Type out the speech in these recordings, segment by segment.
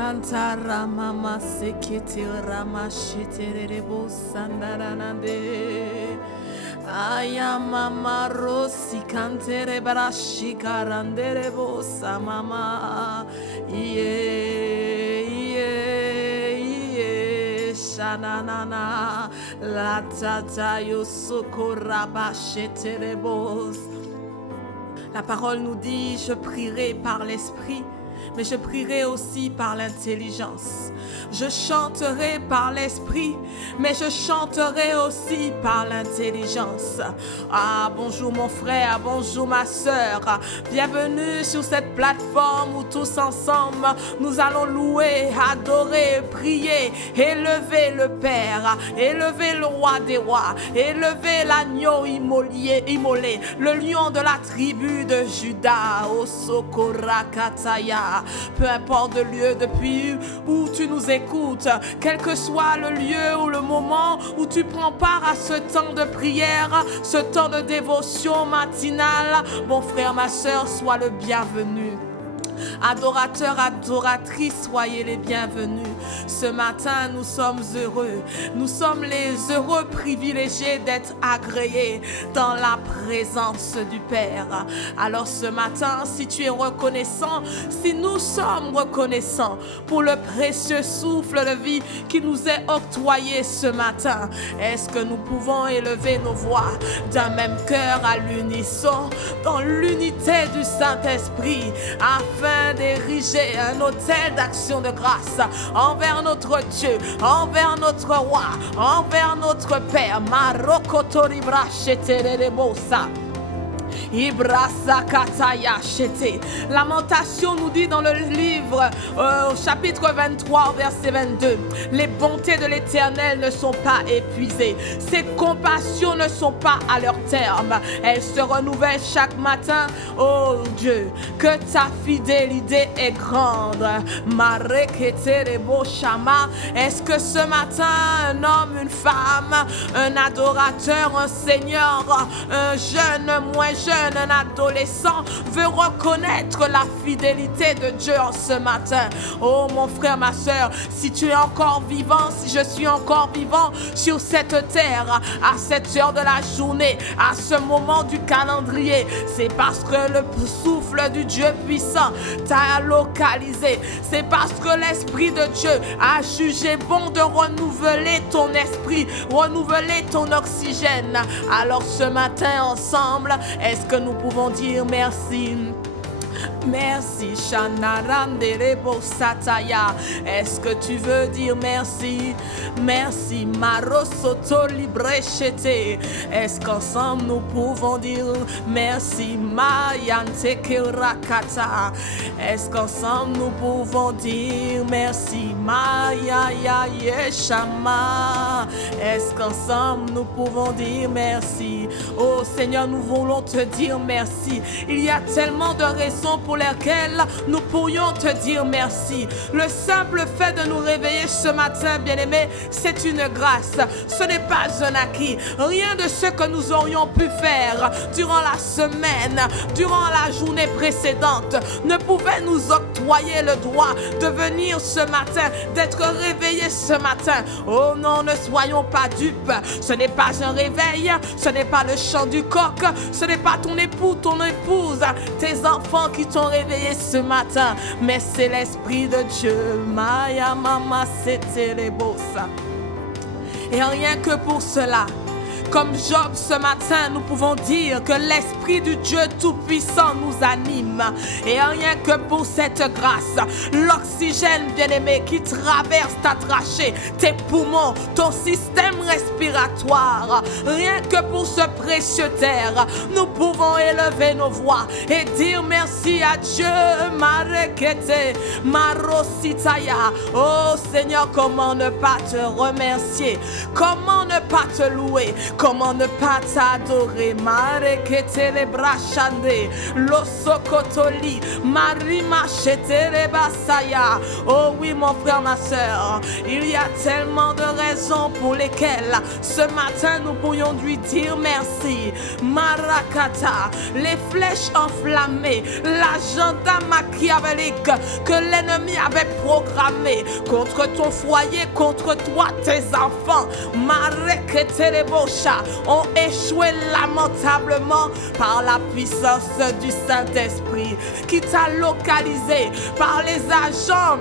Kantara mama sekete rama sheterebo sandaranande. Aya mama rosi kantere barashi karanderebo samama. Shananana la tata yosokoraba sheterebo. La parole nous dit, je prierai par l'esprit, mais je prierai aussi par l'intelligence. Je chanterai par l'esprit, mais je chanterai aussi par l'intelligence. Ah, bonjour mon frère, bonjour ma sœur. Bienvenue sur cette plateforme où tous ensemble, nous allons louer, adorer, prier, élever le Père, élever le Roi des Rois, élever l'agneau immolé, le lion de la tribu de Juda, Osokora Kataya. Peu importe le lieu depuis où tu nous écoutes, quel que soit le lieu ou le moment où tu prends part à ce temps de prière, ce temps de dévotion matinale, mon frère, ma soeur, sois le bienvenu. Adorateurs, adoratrices, soyez les bienvenus. Ce matin, nous sommes heureux. Nous sommes les heureux privilégiés d'être agréés dans la présence du Père. Alors ce matin, si tu es reconnaissant, si nous sommes reconnaissants pour le précieux souffle de vie qui nous est octroyé ce matin, est-ce que nous pouvons élever nos voix d'un même cœur à l'unisson, dans l'unité du Saint-Esprit, afin d'ériger un autel d'action de grâce envers notre Dieu, envers notre Roi, envers notre Père. Marokotoribra sheterebosa. Lamentation nous dit dans le livre au chapitre 23 verset 22, les bontés de l'Éternel ne sont pas épuisées, ses compassions ne sont pas à leur terme, elles se renouvellent chaque matin. Oh Dieu, que ta fidélité est grande. Est-ce que ce matin un homme, une femme, un adorateur, un seigneur, un jeune, moins jeune, un adolescent veut reconnaître la fidélité de Dieu en ce matin? Oh mon frère, ma soeur, si tu es encore vivant, si je suis encore vivant sur cette terre, à cette heure de la journée, à ce moment du calendrier, c'est parce que le souffle du Dieu puissant t'a localisé. C'est parce que l'Esprit de Dieu a jugé bon de renouveler ton esprit, renouveler ton oxygène. Alors ce matin ensemble, est-ce que nous pouvons dire merci? Merci, Shanaranderebo Sataya. Est-ce que tu veux dire merci? Merci, Marosoto Librechete. Est-ce qu'ensemble nous pouvons dire merci, Mayante Kirakata? Est-ce qu'ensemble nous pouvons dire merci, Maya Yeshama? Est-ce qu'ensemble nous pouvons dire merci? Oh Seigneur, nous voulons te dire merci. Il y a tellement de raisons pour lesquelles nous pourrions te dire merci. Le simple fait de nous réveiller ce matin, bien-aimés, c'est une grâce. Ce n'est pas un acquis. Rien de ce que nous aurions pu faire durant la semaine, durant la journée précédente, ne pouvait nous octroyer le droit de venir ce matin, d'être réveillés ce matin. Oh non, ne soyons pas dupes. Ce n'est pas un réveil, ce n'est pas le chant du coq, ce n'est pas ton époux, ton épouse, tes enfants qui t'ont réveillé ce matin, mais c'est l'Esprit de Dieu. Maya mama c'était les beaux ça. Et rien que pour cela, comme Job ce matin, nous pouvons dire que l'Esprit du Dieu Tout-Puissant nous anime. Et rien que pour cette grâce, l'oxygène, bien-aimé, qui traverse ta trachée, tes poumons, ton système respiratoire, rien que pour ce précieux terre, nous pouvons élever nos voix et dire merci à Dieu. Marekete, Marositaya. Oh Seigneur, comment ne pas te remercier? Comment ne pas te louer? Comment ne pas t'adorer? Marekete le brachande, l'osokotoli, marima chetere basaya. Oh oui, mon frère, ma soeur, il y a tellement de raisons pour lesquelles ce matin nous pourrions lui dire merci. Marakata, les flèches enflammées, l'agenda machiavélique que l'ennemi avait programmé contre ton foyer, contre toi, tes enfants, Mareketelebosha, ont échoué lamentablement par la puissance du Saint-Esprit qui t'a localisé par les agents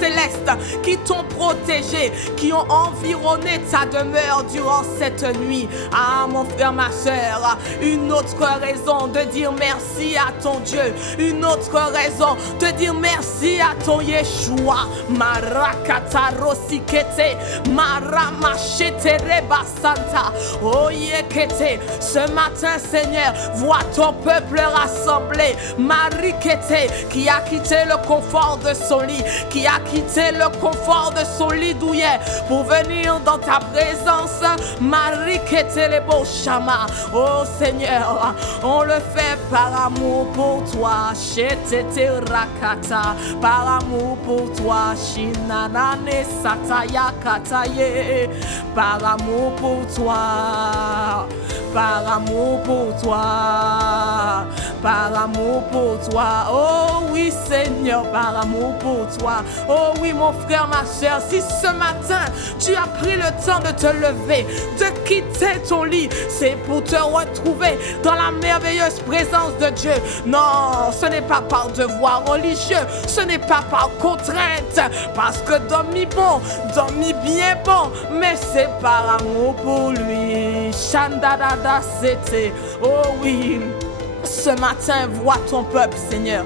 célestes qui t'ont protégé, qui ont environné ta demeure durant cette nuit. Ah, mon frère, ma soeur, une autre raison de dire merci à ton Dieu, une autre raison de dire merci à ton Yeshua. Marakata rosikete, maramachete rebasanta. Oh yekete, ce matin, Seigneur, vois ton peuple rassemblé. Marikete, qui a quitté le confort de son lit, qui a quitté le confort de son lit douillet pour venir dans ta présence. Mariketelebo Shama. Oh Seigneur, on le fait par amour pour toi. Shetete rakata, par amour pour toi. Shinanane sataya kataye, par amour pour toi. Par amour pour toi, par amour pour toi. Oh oui Seigneur, par amour pour toi. Oh oui mon frère, ma soeur, si ce matin tu as pris le temps de te lever, de quitter ton lit, c'est pour te retrouver dans la merveilleuse présence de Dieu. Non, ce n'est pas par devoir religieux, ce n'est pas par contrainte, parce que dormi bon, dormi bien bon, mais c'est par amour pour lui. Shandada. C'était, oh oui, ce matin, vois ton peuple, Seigneur.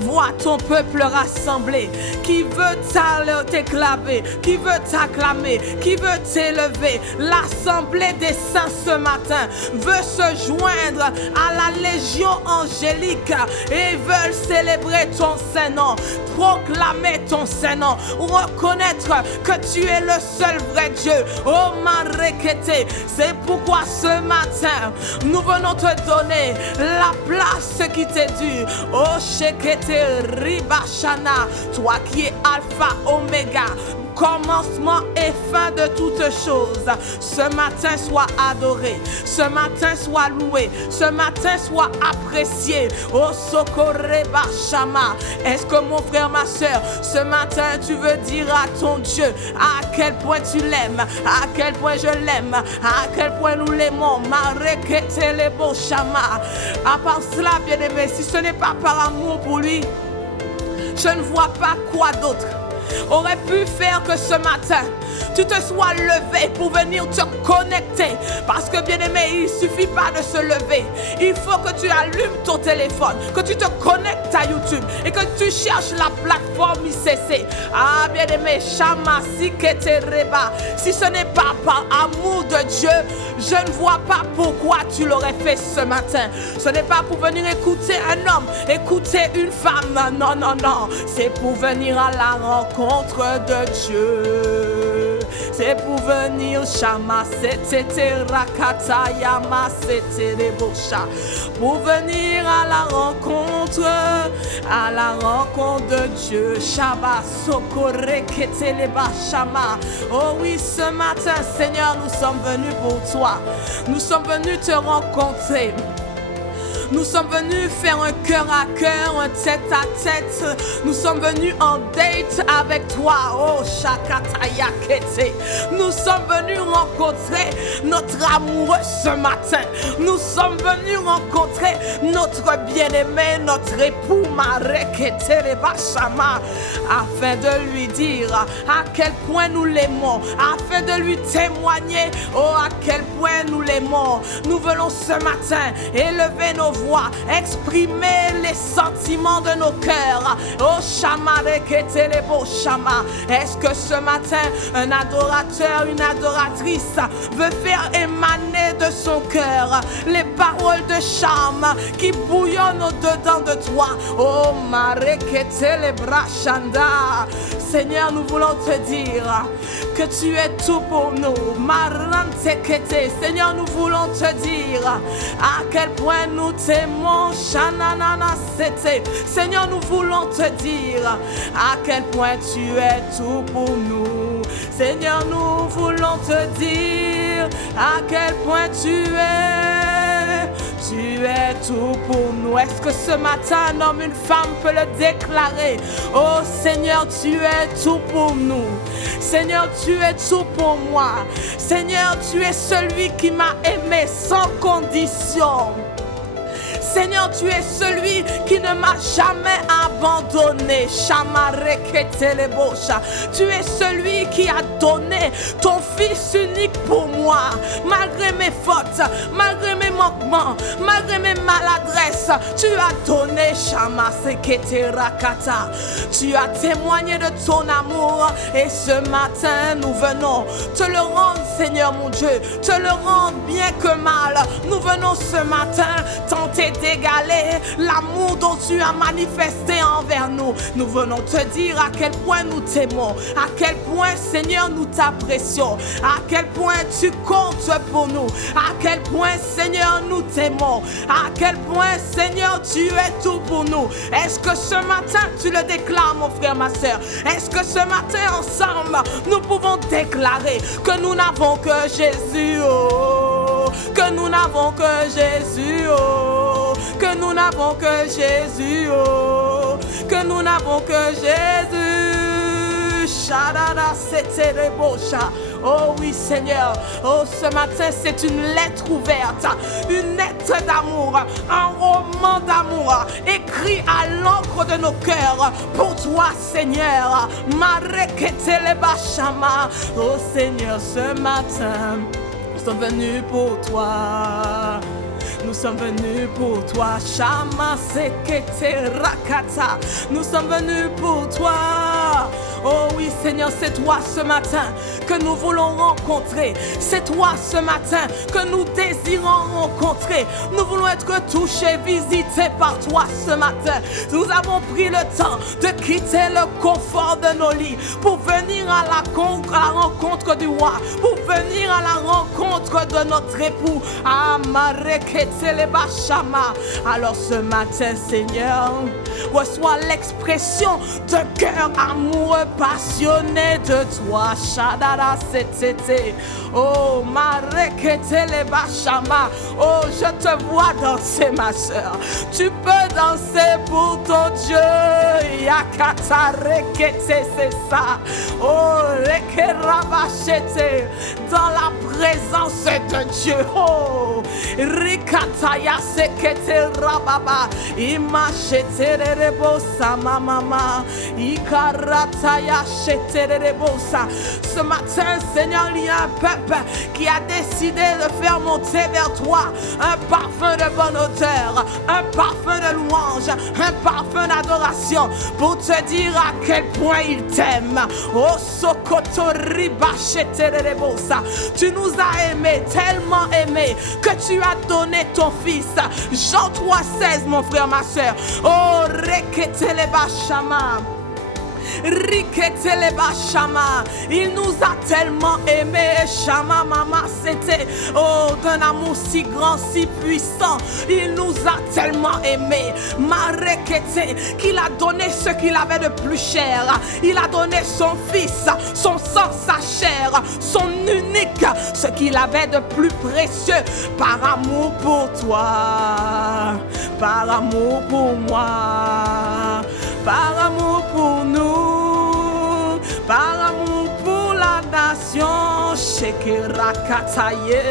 Vois ton peuple rassemblé qui veut t'acclamer, qui veut t'acclamer, qui veut t'élever. L'assemblée des saints ce matin veut se joindre à la légion angélique et veulent célébrer ton Saint-Nom, proclamer ton Saint-Nom, reconnaître que tu es le seul vrai Dieu. Oh Marekete, c'est pourquoi ce matin nous venons te donner la place qui t'est due. Oh Shekete Ribashana, toi qui es Alpha Oméga, commencement et fin de toutes choses. Ce matin soit adoré, ce matin soit loué, ce matin soit apprécié. Oh Sokoreba Shama. Est-ce que mon frère, ma soeur, ce matin tu veux dire à ton Dieu à quel point tu l'aimes, à quel point je l'aime, à quel point nous l'aimons. Mareketelebo Shama. À part cela, bien aimé, si ce n'est pas par amour pour lui, je ne vois pas quoi d'autre aurait pu faire que ce matin tu te sois levé pour venir te connecter. Parce que bien aimé, il ne suffit pas de se lever. Il faut que tu allumes ton téléphone, que tu te connectes à YouTube et que tu cherches la plateforme ICC. Ah bien aimé, Shama Siketereba. Si ce n'est pas par amour de Dieu, je ne vois pas pourquoi tu l'aurais fait ce matin. Ce n'est pas pour venir écouter un homme, écouter une femme. Non, non, non. C'est pour venir à la rencontre de Dieu. C'est pour venir Shama Setete Rakata Yama Setete Bosha. Pour venir à la rencontre de Dieu. Shaba Sokore Keteleba Shama. Oh oui, ce matin, Seigneur, nous sommes venus pour toi. Nous sommes venus te rencontrer. Nous sommes venus faire un cœur à cœur, un tête à tête. Nous sommes venus en date avec toi. Oh, Shakataya Kete. Nous sommes venus rencontrer notre amoureux ce matin. Nous sommes venus rencontrer notre bien-aimé, notre époux Marekete Rebashama, afin de lui dire à quel point nous l'aimons, afin de lui témoigner, oh, à quel point nous l'aimons. Nous venons ce matin élever nos voix, exprimer les sentiments de nos cœurs. Oh Shama Reketelebo Shama. Est-ce que ce matin un adorateur, une adoratrice veut faire émaner de son cœur, les paroles de charme qui bouillonnent au-dedans de toi. Oh, Marekete le Brachanda. Seigneur, nous voulons te dire que tu es tout pour nous. Marantekete. Seigneur, nous voulons te dire à quel point nous t'aimons. Shananana sete. Seigneur, nous voulons te dire à quel point tu es tout pour nous. Seigneur, nous voulons te dire à quel point tu es tout pour nous. Est-ce que ce matin, un homme, une femme peut le déclarer? Oh Seigneur, tu es tout pour nous. Seigneur, tu es tout pour moi. Seigneur, tu es celui qui m'a aimé sans condition. Seigneur, tu es celui qui ne m'a jamais abandonné. Tu es celui qui a donné ton Fils unique pour moi. Malgré mes fautes, malgré mes manquements, malgré mes maladresses, tu as donné. Tu as témoigné de ton amour. Et ce matin, nous venons te le rendre, Seigneur mon Dieu. Te le rendre bien que mal. Nous venons ce matin tenter d'égaler l'amour dont tu as manifesté envers nous. Nous venons te dire à quel point nous t'aimons, à quel point, Seigneur, nous t'apprécions, à quel point tu comptes pour nous, à quel point, Seigneur, nous t'aimons, à quel point, Seigneur, tu es tout pour nous. Est-ce que ce matin, tu le déclares, mon frère, ma soeur? Est-ce que ce matin, ensemble, nous pouvons déclarer que nous n'avons que Jésus, oh, que nous n'avons que Jésus, oh, que nous n'avons que Jésus, oh, que nous n'avons que Jésus. Oh oui Seigneur, oh ce matin c'est une lettre ouverte, une lettre d'amour, un roman d'amour écrit à l'encre de nos cœurs pour toi Seigneur. Oh Seigneur, ce matin nous sommes venus pour toi. Nous sommes venus pour toi, Shama Sekete Rakata. Nous sommes venus pour toi. Oh oui Seigneur, c'est toi ce matin que nous voulons rencontrer. C'est toi ce matin que nous désirons rencontrer. Nous voulons être touchés, visités par toi ce matin. Nous avons pris le temps de quitter le confort de nos lits pour venir à la rencontre du roi, pour venir à la rencontre de notre époux. Alors ce matin, Seigneur, reçois l'expression de cœur amoureux, passionné de toi. Oh, oh, je te vois danser, ma soeur. Tu peux danser pour ton Dieu. C'est ça. Oh, dans la présence de Dieu. Oh, Rikataya sekete rababa. Imashete rebosa mama. Ikarataya shete rebosa. Ce matin, Seigneur, il y a un peuple qui a décidé de faire monter vers toi un parfum de bonne odeur, un parfum de louange, un parfum d'adoration pour te dire à quel point il t'aime. Oh, Sokotori bachete rebosa. Tu nous as aimés, tellement aimés, que tu as donné ton Fils. Jean 3,16, mon frère, ma soeur. Oh, reketele bachama. Il nous a tellement aimés, Shama Mama, c'était d'un amour si grand, si puissant. Il nous a tellement aimés, Marekete, qu'il a donné ce qu'il avait de plus cher. Il a donné son Fils, son sang, sa chair, son unique, ce qu'il avait de plus précieux, par amour pour toi, par amour pour moi, par amour pour nous, par amour pour la nation. Shekirakataye.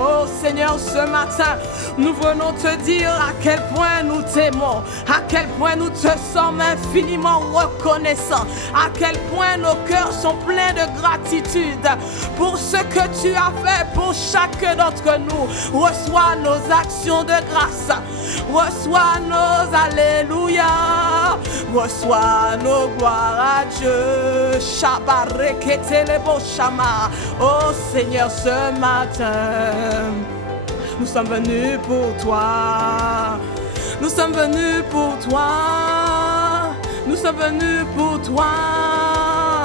Oh Seigneur, ce matin, nous venons te dire à quel point nous t'aimons, à quel point nous te sommes infiniment reconnaissants, à quel point nos cœurs sont pleins de gratitude pour ce que tu as fait pour chacun d'entre nous. Reçois nos actions de grâce, reçois nos alléluia, Reçois nos gloires à Dieu. Shabareketele Shama. Oh Seigneur, ce matin, nous sommes venus pour toi. Nous sommes venus pour toi. Nous sommes venus pour toi.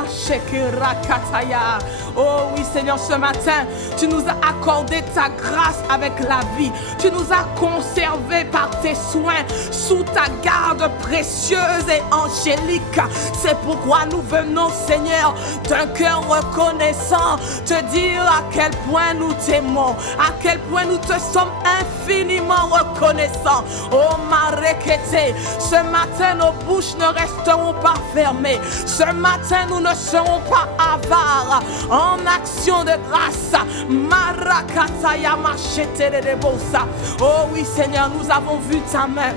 Shekirakataya. Oh oui Seigneur, ce matin, tu nous as accordé ta grâce avec la vie. Tu nous as conservés par tes soins sous ta garde précieuse et angélique. C'est pourquoi nous venons Seigneur d'un cœur reconnaissant te dire à quel point nous t'aimons, à quel point nous te sommes infiniment reconnaissants. Oh Marekete, ce matin nos bouches ne resteront pas fermées. Ce matin nous ne serons pas avares. En action de grâce. Marakataya machete de bosa. Oh oui Seigneur, nous avons vu ta main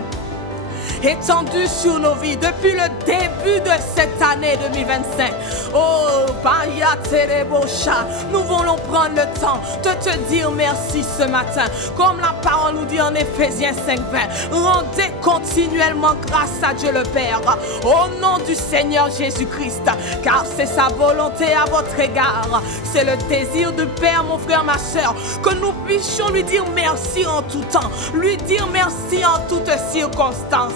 étendue sur nos vies depuis le début de cette année 2025. Oh, Baya Terebosha, nous voulons prendre le temps de te dire merci ce matin. Comme la parole nous dit en Éphésiens 5:20, rendez continuellement grâce à Dieu le Père, au nom du Seigneur Jésus-Christ, car c'est sa volonté à votre égard. C'est le désir du Père, mon frère, ma soeur, que nous puissions lui dire merci en tout temps, lui dire merci en toutes circonstances.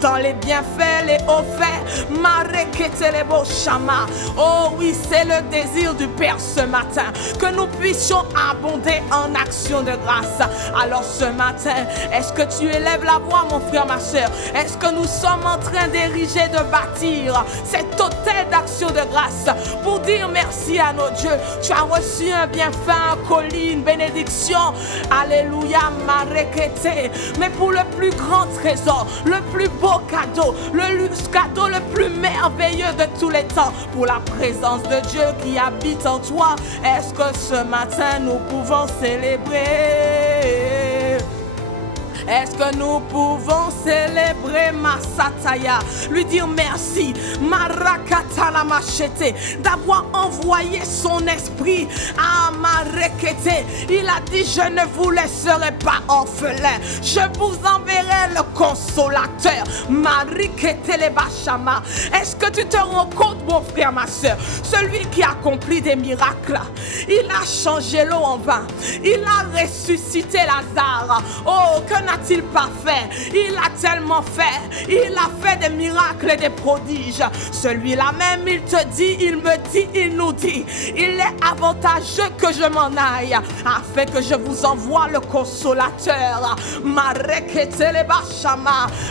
Dans les bienfaits, les hauts faits, Mareketelebo Shama. Oh oui, c'est le désir du Père ce matin, que nous puissions abonder en action de grâce. Alors ce matin, est-ce que tu élèves la voix, mon frère, ma soeur? Est-ce que nous sommes en train d'ériger, de bâtir cet hôtel d'action de grâce pour dire merci à nos dieux? Tu as reçu un bienfait, un colis, une bénédiction. Alléluia, Marekete. Mais pour le plus grand trésor, le plus beau cadeau, le cadeau le plus merveilleux de tous les temps, pour la présence de Dieu qui habite en toi, est-ce que ce matin nous pouvons célébrer? Est-ce que nous pouvons célébrer Masataya, lui dire merci, Marakatala Machete, d'avoir envoyé son esprit à Marekete. Il a dit, je ne vous laisserai pas orphelin, je vous enverrai le consolateur, Marikete le Bachama. Est-ce que tu te rends compte, mon frère, ma soeur, celui qui accomplit des miracles, il a changé l'eau en vin, il a ressuscité Lazare. Oh, que n'a-t-il pas fait? Il a tellement fait. Il a fait des miracles et des prodiges. Celui-là même, il te dit, il me dit, il nous dit, il est avantageux que je m'en aille, afin que je vous envoie le consolateur.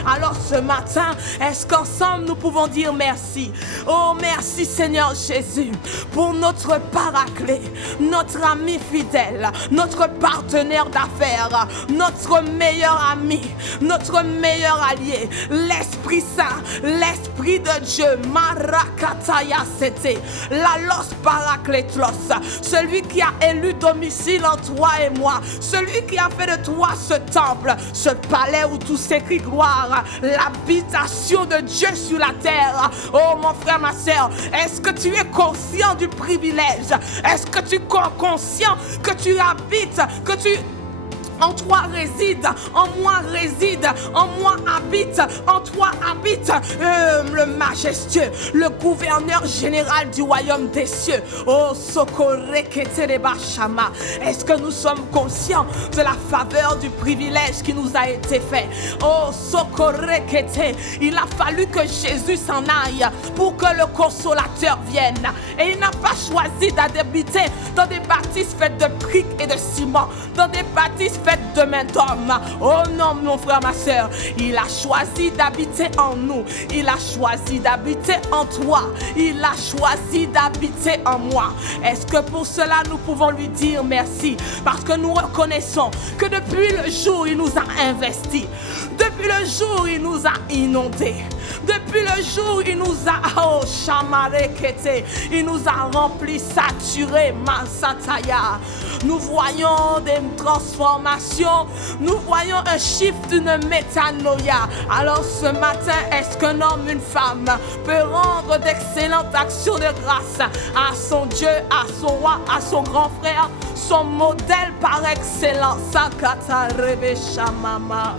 Alors ce matin, est-ce qu'ensemble nous pouvons dire merci? Oh, merci Seigneur Jésus pour notre paraclet, notre ami fidèle, notre partenaire d'affaires, notre meilleur ami, notre meilleur allié, l'Esprit Saint, l'Esprit de Dieu, Marakataya Sete, la Los Parakletlos, celui qui a élu domicile en toi et moi, celui qui a fait de toi ce temple, ce palais où tout s'écrit gloire, l'habitation de Dieu sur la terre. Oh mon frère, ma soeur, est-ce que tu es conscient du privilège? Est-ce que tu es conscient que tu habites, que tu en toi réside, en moi réside, en moi habite, en toi habite le majestueux, le gouverneur général du royaume des cieux. Oh, Sokoreketelebashama. Est-ce que nous sommes conscients de la faveur du privilège qui nous a été fait? Oh, Sokorekete. Il a fallu que Jésus s'en aille pour que le consolateur vienne. Et il n'a pas choisi d'habiter dans des bâtisses faites de briques et de ciment, dans des bâtisses faites de main d'homme. Oh non, mon frère, ma soeur, il a choisi d'habiter en nous. Il a choisi d'habiter en toi. Il a choisi d'habiter en moi. Est-ce que pour cela nous pouvons lui dire merci? Parce que nous reconnaissons que depuis le jour où il nous a investis, depuis le jour où il nous a inondés, depuis le jour où il nous a il nous a remplis, saturés, Masataya. Nous voyons des transformations, nous voyons un shift, une métanoïa. Alors ce matin, est-ce qu'un homme, une femme peut rendre d'excellentes actions de grâce à son Dieu, à son roi, à son grand frère, son modèle par excellence? Sakata Rebe Shamama.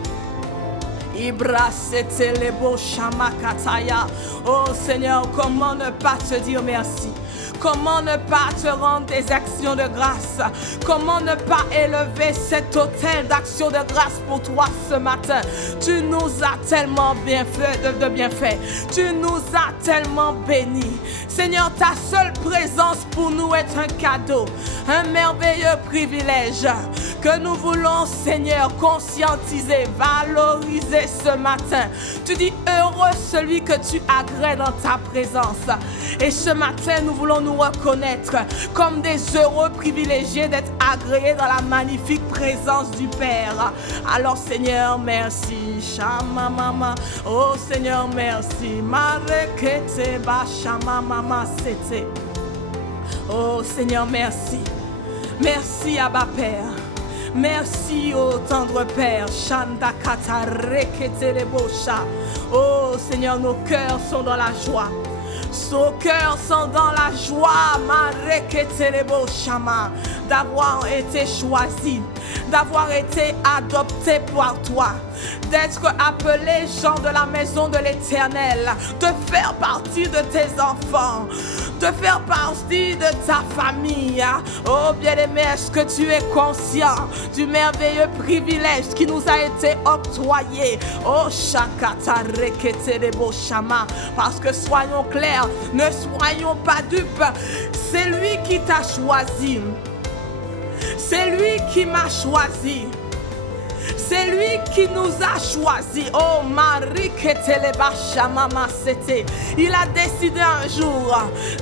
Oh Seigneur, comment ne pas te dire merci? Comment ne pas te rendre des actions de grâce? Comment ne pas élever cet autel d'action de grâce pour toi ce matin? Tu nous as tellement bien fait, de bienfaits. Tu nous as tellement bénis. Seigneur, ta seule présence pour nous est un cadeau, un merveilleux privilège que nous voulons, Seigneur, conscientiser, valoriser ce matin. Tu dis heureux celui que tu agrées dans ta présence. Et ce matin, nous voulons nous reconnaître comme des heureux privilégiés d'être agréés dans la magnifique présence du Père. Alors Seigneur, merci. Shama mama. Oh Seigneur, merci. Marekete ba shama mama sete. Oh Seigneur, merci. Merci Abba Père. Merci, ô tendre Père. Shanda kata rekete lebosha. Oh Seigneur, nos cœurs sont dans la joie. Nos cœurs sont dans la joie, d'avoir été choisis, d'avoir été adoptés par toi, d'être appelés gens de la maison de l'Éternel, de faire partie de tes enfants, de faire partie de ta famille. Oh bien-aimé, est-ce que tu es conscient du merveilleux privilège qui nous a été octroyé? Oh shakata rekete lebo shama. Parce que soyons clairs, ne soyons pas dupes. C'est lui qui t'a choisi. C'est lui qui m'a choisi. C'est lui qui nous a choisis. Oh Marie, il a décidé un jour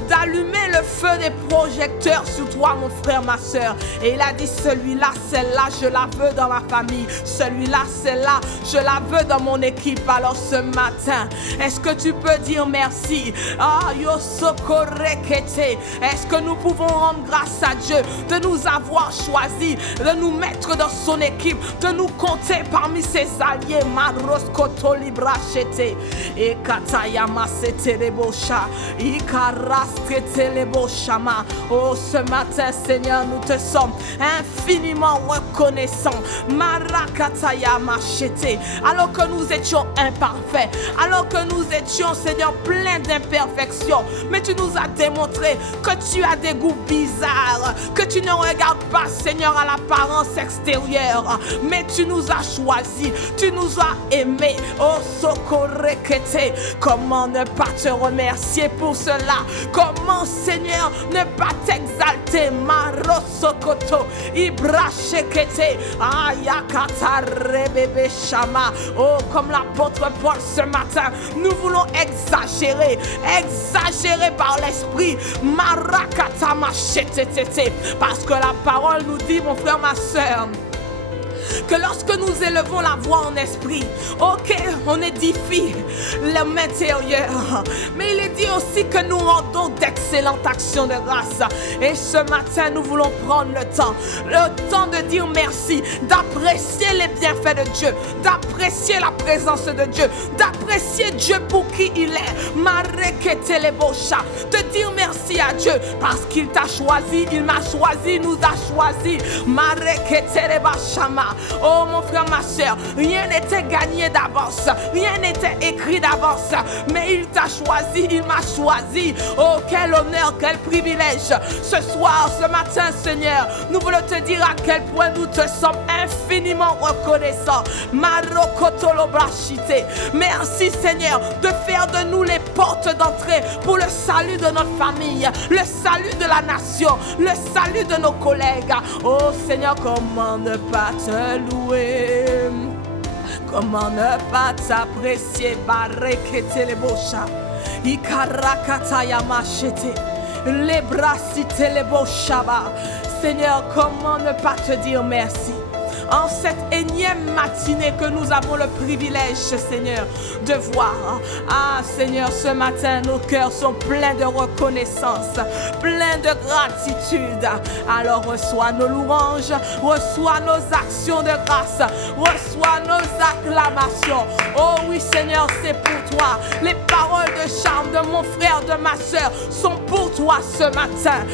d'allumer le feu des projecteurs sur toi, mon frère, ma soeur. Et il a dit, celui-là, celle-là, je la veux dans ma famille. Celui-là, celle-là, je la veux dans mon équipe. Alors ce matin, est-ce que tu peux dire merci? Est-ce que nous pouvons rendre grâce à Dieu de nous avoir choisis, de nous mettre dans son équipe, de nous compter parmi ses alliés? Maroskoto librachete et katayama setelebosha ikarasteteleboshama. Oh, ce matin, Seigneur, nous te sommes infiniment reconnaissants. Marakatayama chete. Alors que nous étions imparfaits, alors que nous étions, Seigneur, pleins d'imperfections, mais tu nous as démontré que tu as des goûts bizarres, que tu ne regardes pas, Seigneur, à l'apparence extérieure, mais tu nous as choisis, tu nous as aimés. Oh sokorekete, comment ne pas te remercier pour cela? Comment, Seigneur, ne pas t'exalter? Marosokoto ibrachekete ayakata rebebe shama. Oh, comme l'apôtre Paul ce matin, nous voulons exagérer par l'esprit. Marakata machetete, parce que la parole nous dit, mon frère, ma soeur, que lorsque nous élevons la voix en esprit, ok, on édifie l'homme intérieur, mais il est dit aussi que nous rendons d'excellentes actions de grâce. Et ce matin, nous voulons prendre le temps de dire merci, d'apprécier les bienfaits de Dieu, d'apprécier la présence de Dieu, d'apprécier Dieu pour qui il est. De dire merci à Dieu parce qu'il t'a choisi, il m'a choisi, il nous a choisi. Oh mon frère, ma soeur, rien n'était gagné d'avance, rien n'était écrit d'avance, mais il t'a choisi, il m'a choisi. Oh, quel honneur, quel privilège. Ce soir, ce matin, Seigneur, nous voulons te dire à quel point nous te sommes infiniment reconnaissants. Merci, Seigneur, de faire de nous les portes d'entrée pour le salut de notre famille, le salut de la nation, le salut de nos collègues. Oh Seigneur, comment ne pas te louer? Comment ne pas t'apprécier? Barekete le bosha ikarakata yamachete les brasite le boshaba. Seigneur, comment ne pas te dire merci en cette énième matinée que nous avons le privilège, Seigneur, de voir. Ah Seigneur, ce matin, nos cœurs sont pleins de reconnaissance, pleins de gratitude. Alors reçois nos louanges, reçois nos actions de grâce, reçois nos acclamations. Oh oui Seigneur, c'est pour toi. Les paroles de charme de mon frère, de ma soeur sont pour toi ce matin.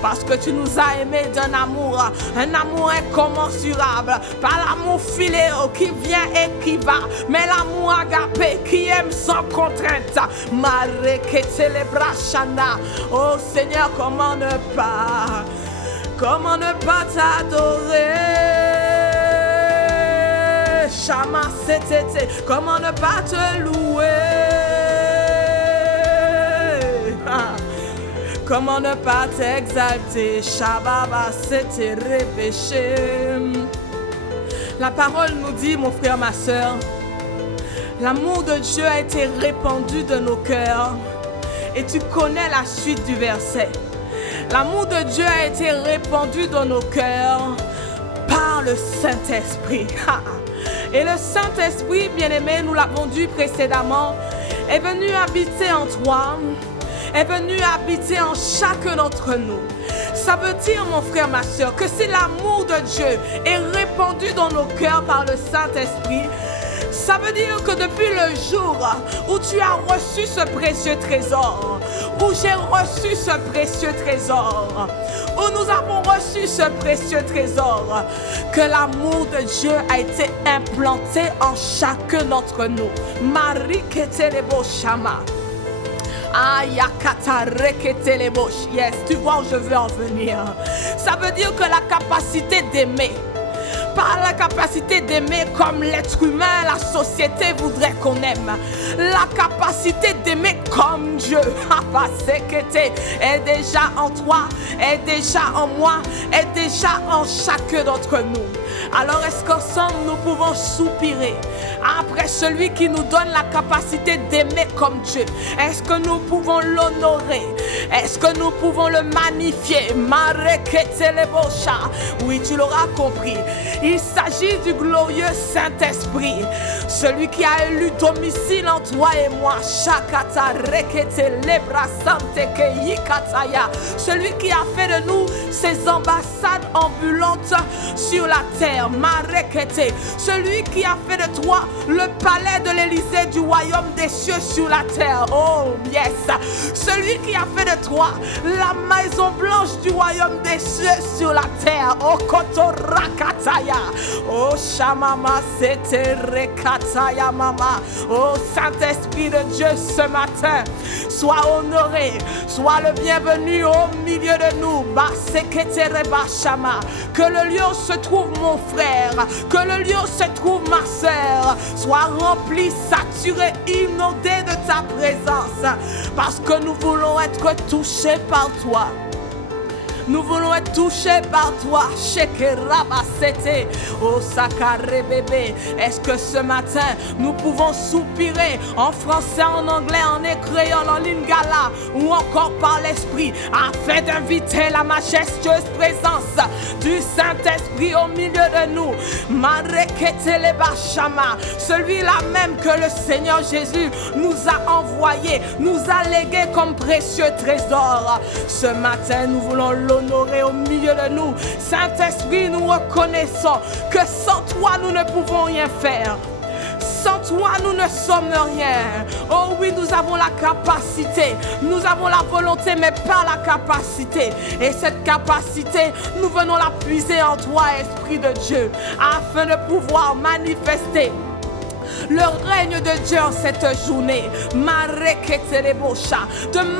Parce que tu nous as aimés d'un amour incommensurable. Pas l'amour filéo qui vient et qui va, mais l'amour agapé qui aime sans contrainte. Oh Seigneur, comment ne pas t'adorer? Shama Setete, comment ne pas te louer? Comment ne pas t'exalter? Shababa, c'était repêché. La parole nous dit, mon frère, ma soeur, l'amour de Dieu a été répandu de nos cœurs. Et tu connais la suite du verset. L'amour de Dieu a été répandu dans nos cœurs par le Saint-Esprit. Et le Saint-Esprit, bien-aimé, nous l'avons dit précédemment, est venu habiter en toi, est venu habiter en chacun d'entre nous. Ça veut dire, mon frère, ma soeur, que si l'amour de Dieu est répandu dans nos cœurs par le Saint-Esprit, ça veut dire que depuis le jour où tu as reçu ce précieux trésor, où j'ai reçu ce précieux trésor, où nous avons reçu ce précieux trésor, que l'amour de Dieu a été implanté en chacun d'entre nous. Marie Ketelebo Shama. Yes, tu vois où je veux en venir. Ça veut dire que la capacité d'aimer, par la capacité d'aimer comme l'être humain, la société voudrait qu'on aime. La capacité d'aimer comme Dieu est déjà en toi, est déjà en moi, est déjà en chacun d'entre nous. Alors est-ce qu'ensemble nous pouvons soupirer après celui qui nous donne la capacité d'aimer comme Dieu? Est-ce que nous pouvons l'honorer? Est-ce que nous pouvons le magnifier? Oui, tu l'auras compris. Il s'agit du glorieux Saint-Esprit, celui qui a élu domicile en toi et moi. Celui qui a fait de nous ses ambassades ambulantes sur la terre. Celui qui a fait de toi le palais de l'Élysée du royaume des cieux sur la terre. Oh yes. Celui qui a fait de toi la maison blanche du royaume des cieux sur la terre. Oh Kotorakataya. Oh Shamama Seterekataya Mama. Oh Saint-Esprit de Dieu, ce matin, sois honoré, sois le bienvenu au milieu de nous. Que le lieu se trouve mon frère, que le lieu se trouve ma sœur, soit rempli, saturé, inondé de ta présence, parce que nous voulons être touchés par toi. Nous voulons être touchés par toi. Oh Sakare bébé. Est-ce que ce matin nous pouvons soupirer en français, en anglais, en créole, en lingala ou encore par l'esprit, afin d'inviter la majestueuse présence du Saint-Esprit au milieu de nous? Celui-là même que le Seigneur Jésus nous a envoyé, nous a légué comme précieux trésor. Ce matin, nous voulons l'honorer au milieu de nous. Saint-Esprit, nous reconnaissons que sans toi, nous ne pouvons rien faire. Sans toi, nous ne sommes rien. Oh oui, nous avons la capacité, nous avons la volonté, mais pas la capacité. Et cette capacité, nous venons la puiser en toi, Esprit de Dieu, afin de pouvoir manifester le règne de Dieu en cette journée, de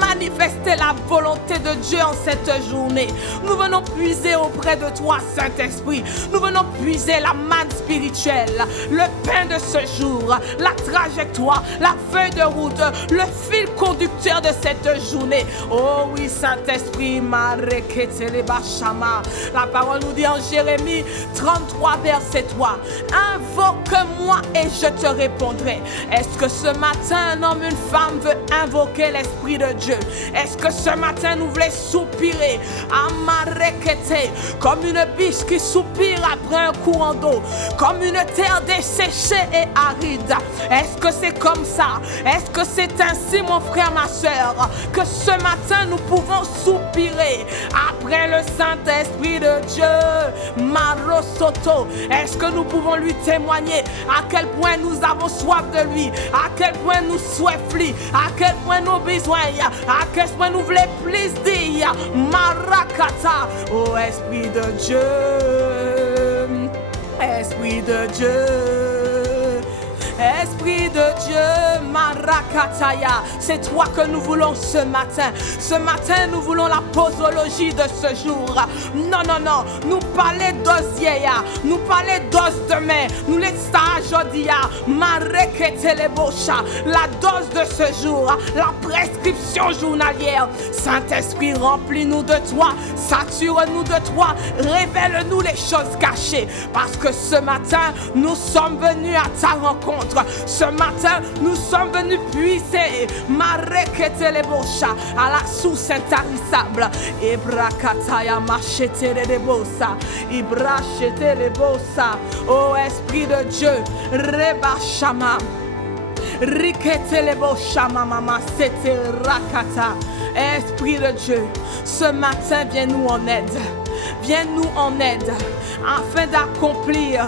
manifester la volonté de Dieu en cette journée. Nous venons puiser auprès de toi, Saint-Esprit. Nous venons puiser la manne spirituelle, le pain de ce jour, la trajectoire, la feuille de route, le fil conducteur de cette journée. Oh oui, Saint-Esprit, la parole nous dit en Jérémie 33, verset 3, invoque-moi et je te répondrai. Est-ce que ce matin un homme, une femme veut invoquer l'Esprit de Dieu? Est-ce que ce matin nous voulons soupirer comme une biche qui soupire après un courant d'eau, comme une terre desséchée et aride? Est-ce que c'est comme ça? Est-ce que c'est ainsi, mon frère, ma soeur, que ce matin nous pouvons soupirer après le Saint-Esprit de Dieu? Est-ce que nous pouvons lui témoigner à quel point nous avons soif de lui, à quel point nous souhaitons lui, à quel point nous besoin, à quel point nous voulons plus dire. Marakata, oh Esprit de Dieu, Esprit de Dieu. Esprit de Dieu, Marakataya, c'est toi que nous voulons ce matin. Ce matin, nous voulons la posologie de ce jour. Non, non, non, nous parler d'osier, nous parler d'os demain, nous les sages odia, Mareketelebosha, la dose de ce jour, la prescription journalière. Saint-Esprit, remplis-nous de toi, sature-nous de toi, révèle-nous les choses cachées. Parce que ce matin, nous sommes venus à ta rencontre. Ce matin, nous sommes venus puiser Mareketelebosha à la source intarissable. Ebrakataya machetelebosa, Ibrachetelebosa. Ô Esprit de Dieu, Rebashama, Riketelebosha mama sete rakata. Esprit de Dieu, ce matin, viens-nous en aide. Viens-nous en aide afin d'accomplir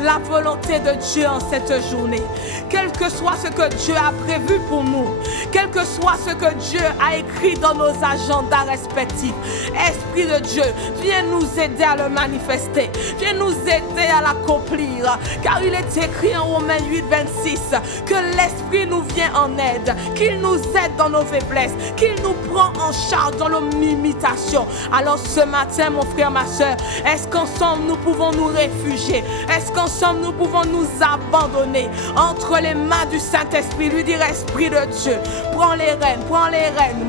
la volonté de Dieu en cette journée. Quel que soit ce que Dieu a prévu pour nous, quel que soit ce que Dieu a écrit dans nos agendas respectifs, Esprit de Dieu, viens nous aider à le manifester. Viens nous aider à l'accomplir. Car il est écrit en Romains 8, 26 que l'Esprit nous vient en aide, qu'il nous aide dans nos faiblesses, qu'il nous prend en charge dans nos limitations. Alors ce matin, mon frère, ma soeur, est-ce qu'ensemble nous pouvons nous réfugier? Est-ce qu'ensemble nous pouvons nous abandonner entre les mains du Saint-Esprit, lui dire: Esprit de Dieu, prends les rênes,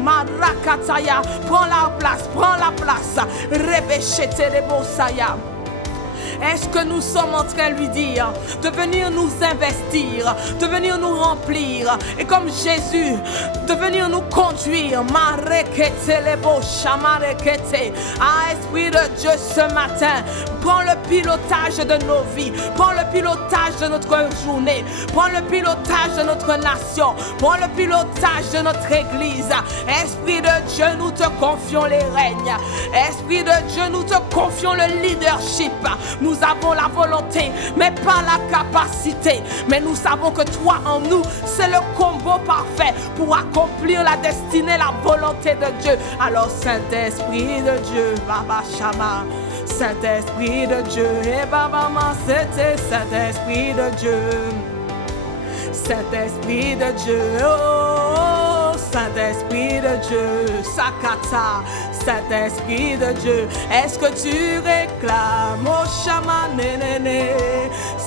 Marakataya, prends la place, Rebeshete de Bosaya. Est-ce que nous sommes en train de lui dire de venir nous investir, de venir nous remplir, et comme Jésus, de venir nous conduire? Ah, Esprit de Dieu, ce matin, prends le pilotage de nos vies, prends le pilotage de notre journée, prends le pilotage de notre nation, prends le pilotage de notre église. Esprit de Dieu, nous te confions les règnes. Esprit de Dieu, nous te confions le leadership. Nous avons la volonté, mais pas la capacité. Mais nous savons que toi en nous, c'est le combo parfait pour accomplir la destinée, la volonté de Dieu. Alors Saint-Esprit de Dieu, Baba Shama, Saint-Esprit de Dieu, et Baba Ma, c'était Saint-Esprit de Dieu. Saint-Esprit de Dieu, oh, Saint-Esprit de Dieu, Sakata, Saint-Esprit de Dieu, est-ce que tu réclames, oh Shama, nénéné,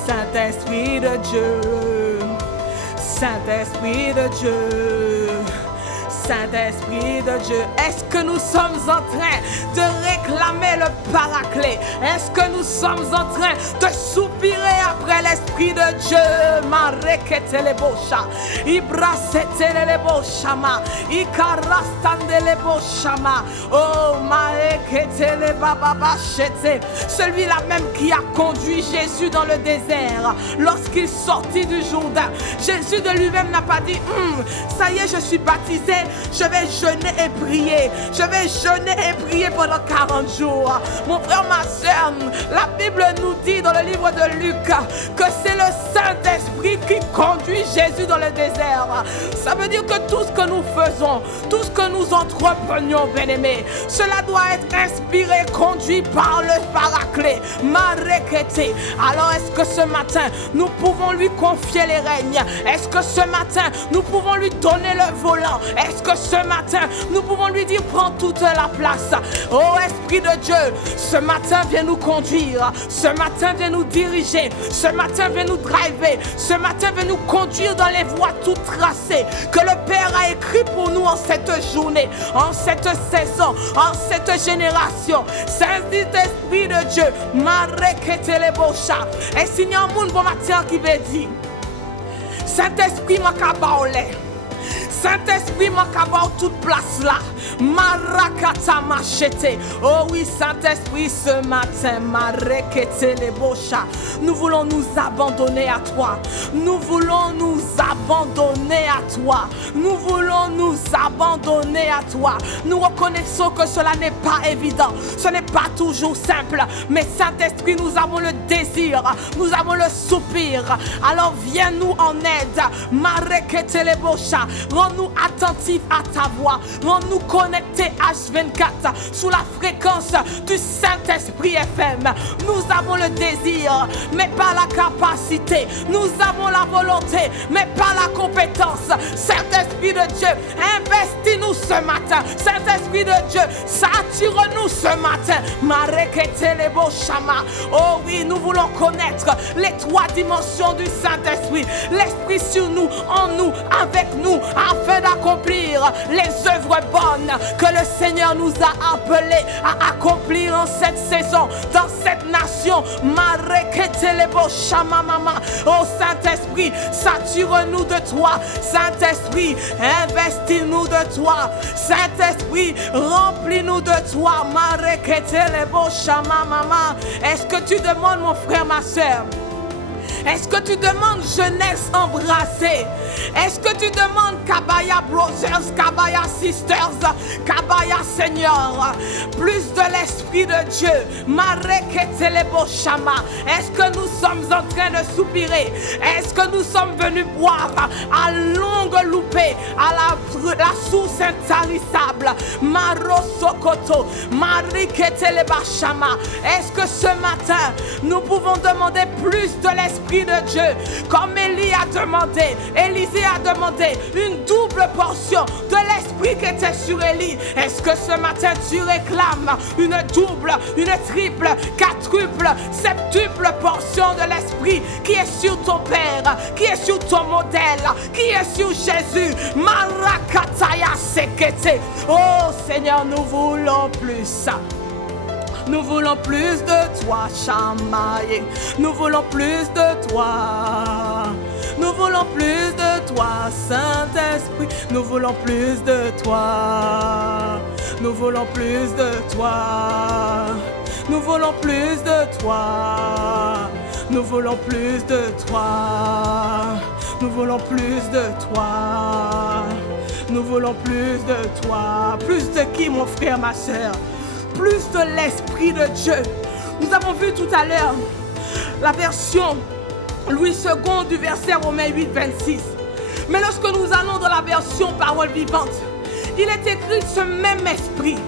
Saint-Esprit de Dieu, Saint-Esprit de Dieu, Saint-Esprit de Dieu, est-ce que nous sommes en train de réclamer le Paraclet? Est-ce que nous sommes en train de soupirer après l'Esprit de Dieu? Mareketelebosha, Ibraseteleboshama, Ikarastandeleboshama, oh Mareketelebababachete, celui-là même qui a conduit Jésus dans le désert lorsqu'il sortit du Jourdain. Jésus de lui-même n'a pas dit ça y est, je suis baptisé, je vais jeûner et prier. Je vais jeûner et prier pendant 40 jours. Mon frère, ma soeur, la Bible nous dit dans le livre de Luc que c'est le Saint-Esprit qui conduit Jésus dans le désert. Ça veut dire que tout ce que nous faisons, tout ce que nous entreprenons, bien-aimés, cela doit être inspiré, conduit par le Paraclet. Marekete. Alors est-ce que ce matin, nous pouvons lui confier les règnes? Est-ce que ce matin, nous pouvons lui donner le volant? Est-ce que ce matin, nous pouvons lui dire: prends toute la place? Oh Esprit de Dieu, ce matin viens nous conduire, ce matin viens nous diriger, ce matin viens nous driver, ce matin viens nous conduire dans les voies toutes tracées que le Père a écrit pour nous en cette journée, en cette saison, en cette génération. Saint-Esprit de Dieu, Mareketelebosha. Et s'il y a un monde bon matin qui veut dire: Saint-Esprit m'a cabaolé, Saint-Esprit, m'accabore toute place là. Marakata machete. Oh oui, Saint-Esprit, ce matin, marekete les bocha. Nous voulons nous abandonner à toi. Nous voulons nous abandonner à toi. Nous voulons nous abandonner à toi. Nous reconnaissons que cela n'est pas évident. Ce n'est pas toujours simple. Mais Saint-Esprit, nous avons le désir. Nous avons le soupir. Alors viens-nous en aide. Marekete les bocha. Rends-nous attentifs à ta voix. Rends-nous connectés H24 sous la fréquence du Saint-Esprit FM. Nous avons le désir, mais pas la capacité. Nous avons la volonté, mais pas la compétence. Saint-Esprit de Dieu, investis-nous ce matin. Saint-Esprit de Dieu, sature-nous ce matin. Mareketelebo Shama. Oh oui, nous voulons connaître les trois dimensions du Saint-Esprit. L'Esprit sur nous, en nous, avec nous, afin d'accomplir les œuvres bonnes que le Seigneur nous a appelés à accomplir en cette saison, dans cette nation. Mareketelebo Shama Mama. Oh Saint-Esprit, sature-nous de toi. Saint-Esprit, investis-nous de toi. Saint-Esprit, remplis-nous de toi. Mareketelebo Shama Mama. Est-ce que tu demandes, mon frère, ma soeur? Est-ce que tu demandes jeunesse embrassée? Est-ce que tu demandes Kabaya Brothers, Kabaya Sisters, Kabaya Seigneur? Plus de l'Esprit de Dieu. Mareketelebo Shama. Est-ce que nous sommes en train de soupirer? Est-ce que nous sommes venus boire à longue loupée à la source intarissable? Marosokoto, Mariketeleba Shama. Est-ce que ce matin, nous pouvons demander plus de l'Esprit de Dieu, comme Élie a demandé, Élisée a demandé une double portion de l'Esprit qui était sur Élie? Est-ce que ce matin tu réclames une double, une triple, quadruple, septuple portion de l'Esprit qui est sur ton Père, qui est sur ton modèle, qui est sur Jésus? Marakataya sekete. Oh Seigneur, nous voulons plus. Nous voulons plus de toi, Shamaye. Nous voulons plus de toi. Nous voulons plus de toi, Saint-Esprit. Nous voulons plus de toi. Nous voulons plus de toi. Nous voulons plus de toi. Nous voulons plus de toi. Nous voulons plus de toi. Nous voulons plus de toi. Plus de qui, mon frère, ma soeur? Plus de l'Esprit de Dieu. Nous avons vu tout à l'heure la version Louis II du verset Romains 8, 26. Mais lorsque nous allons dans la version Parole vivante, il est écrit ce même esprit.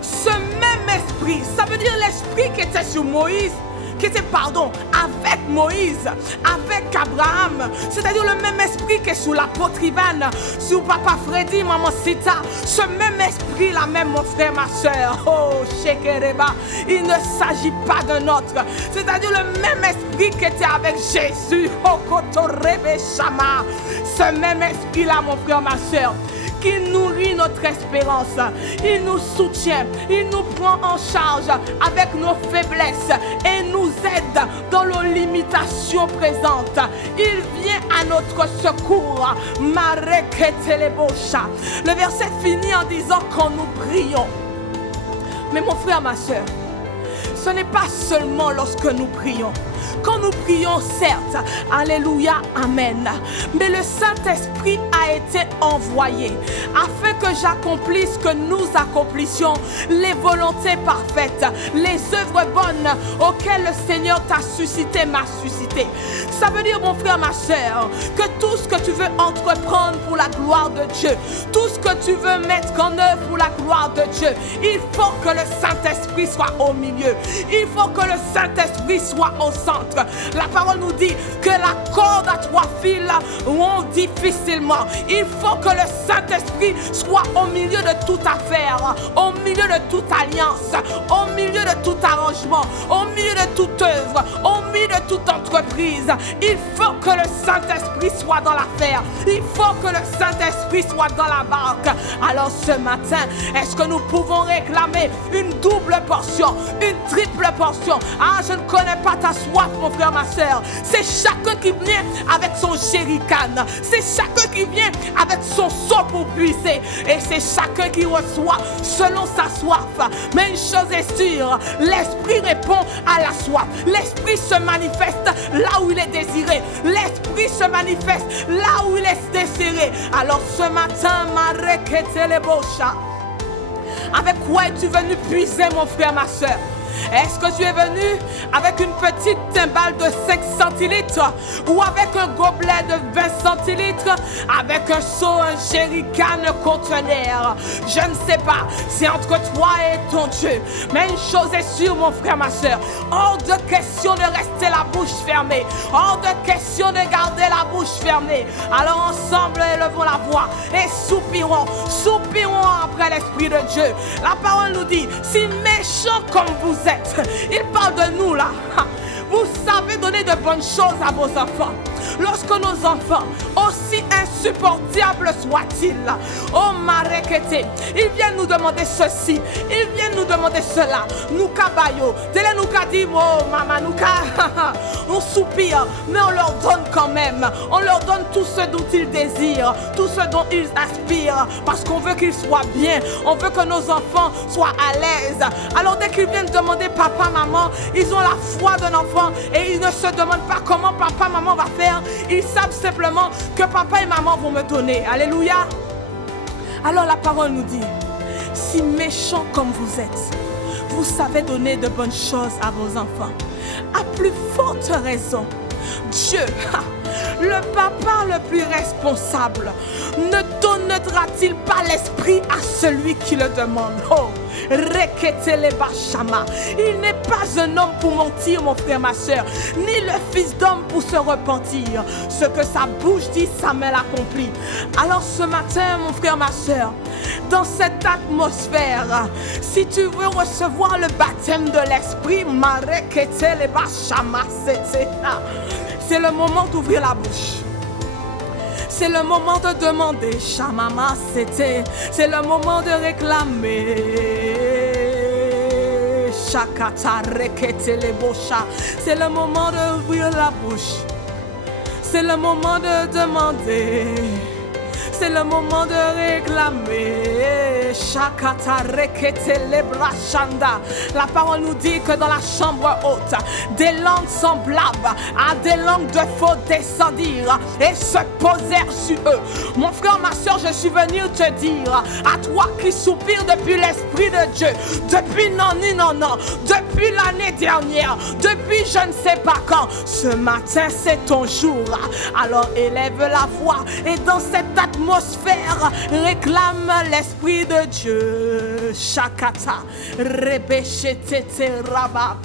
Ce même esprit, ça veut dire l'esprit qui était sur Moïse, qui était, avec Moïse, avec Abraham. C'est-à-dire le même esprit qui est sous l'apôtre Ivan, sur Papa Freddy, Maman Sita. Ce même esprit, la même, mon frère, ma soeur. Oh, Shekereba. Il ne s'agit pas d'un autre. C'est-à-dire le même esprit qui était avec Jésus. Oh, Kotorebe Shama. Ce même esprit-là, mon frère, ma soeur, qui nourrit notre espérance. Il nous soutient, il nous prend en charge avec nos faiblesses et nous aide dans nos limitations présentes. Il vient à notre secours. Mareketelebosha. Le verset finit en disant quand nous prions. Mais mon frère, ma soeur, ce n'est pas seulement lorsque nous prions. Quand nous prions, certes, alléluia, amen, mais le Saint-Esprit a été envoyé afin que j'accomplisse, que nous accomplissions les volontés parfaites, les œuvres bonnes auxquelles le Seigneur t'a suscité, m'a suscité. Ça veut dire, mon frère, ma soeur, que tout ce que tu veux entreprendre pour la gloire de Dieu, tout ce que tu veux mettre en œuvre pour la gloire de Dieu, il faut que le Saint-Esprit soit au milieu. Il faut que le Saint-Esprit soit au centre. La parole nous dit que la corde à 3 fils rompt difficilement. Il faut que le Saint-Esprit soit au milieu de toute affaire, au milieu de toute alliance, au milieu de tout arrangement, au milieu de toute œuvre, au milieu de toute entreprise. Il faut que le Saint-Esprit soit dans l'affaire. Il faut que le Saint-Esprit soit dans la barque. Alors ce matin, est-ce que nous pouvons réclamer une double portion, une triple triple portion. Ah, je ne connais pas ta soif, mon frère, ma soeur. C'est chacun qui vient avec son jerrycan. C'est chacun qui vient avec son seau pour puiser. Et c'est chacun qui reçoit selon sa soif. Mais une chose est sûre, l'esprit répond à la soif. L'esprit se manifeste là où il est désiré. L'esprit se manifeste là où il est désiré. Alors ce matin, avec quoi es-tu venu puiser, mon frère, ma soeur? Est-ce que tu es venu avec une petite timbale de 5 centilitres ou avec un gobelet de 20 centilitres, avec un seau, un jerrycan, un conteneur? Je ne sais pas, c'est entre toi et ton Dieu. Mais une chose est sûre, mon frère, ma soeur, hors de question de rester la bouche fermée, hors de question de garder la bouche fermée. Alors ensemble, élevons la voix et soupirons après l'Esprit de Dieu. La parole nous dit, si méchant comme vous êtes, il parle de nous là. Vous savez donner de bonnes choses à vos enfants. Lorsque nos enfants, aussi insupportables soient-ils, oh Marekete, ils viennent nous demander ceci, ils viennent nous demander cela. Nous kabayo, délai nous dit, oh maman, on soupire, mais on leur donne quand même. On leur donne tout ce dont ils désirent, tout ce dont ils aspirent, parce qu'on veut qu'ils soient bien. On veut que nos enfants soient à l'aise. Alors dès qu'ils viennent demander papa, maman, ils ont la foi d'un enfant et ils ne se demandent pas comment papa, maman va faire. Ils savent simplement que papa et maman vont me donner. Alléluia. Alors la parole nous dit, si méchants comme vous êtes, vous savez donner de bonnes choses à vos enfants. À plus forte raison, Dieu, le papa le plus responsable, ne donnera-t-il pas l'esprit à celui qui le demande? Oh, il n'est pas un homme pour mentir, mon frère, ma soeur, ni le fils d'homme pour se repentir. Ce que sa bouche dit, sa main l'accomplit. Alors ce matin, mon frère, ma soeur, dans cette atmosphère, si tu veux recevoir le baptême de l'esprit, c'est le moment d'ouvrir la bouche. C'est le moment de demander, Shamama, c'est le moment de réclamer. Shakata rekete le bosha. C'est le moment d'ouvrir la bouche. C'est le moment de demander. C'est le moment de réclamer. Shakata rekete le brachanda. La parole nous dit que dans la chambre haute, des langues semblables à des langues de feu descendirent et se posèrent sur eux. Mon frère, ma soeur, je suis venu te dire, à toi qui soupires depuis l'Esprit de Dieu, depuis non, depuis l'année dernière, depuis je ne sais pas quand, ce matin c'est ton jour. Alors élève la voix et dans cette atmosphère réclame l'Esprit de Dieu. Shakata rebeshete raba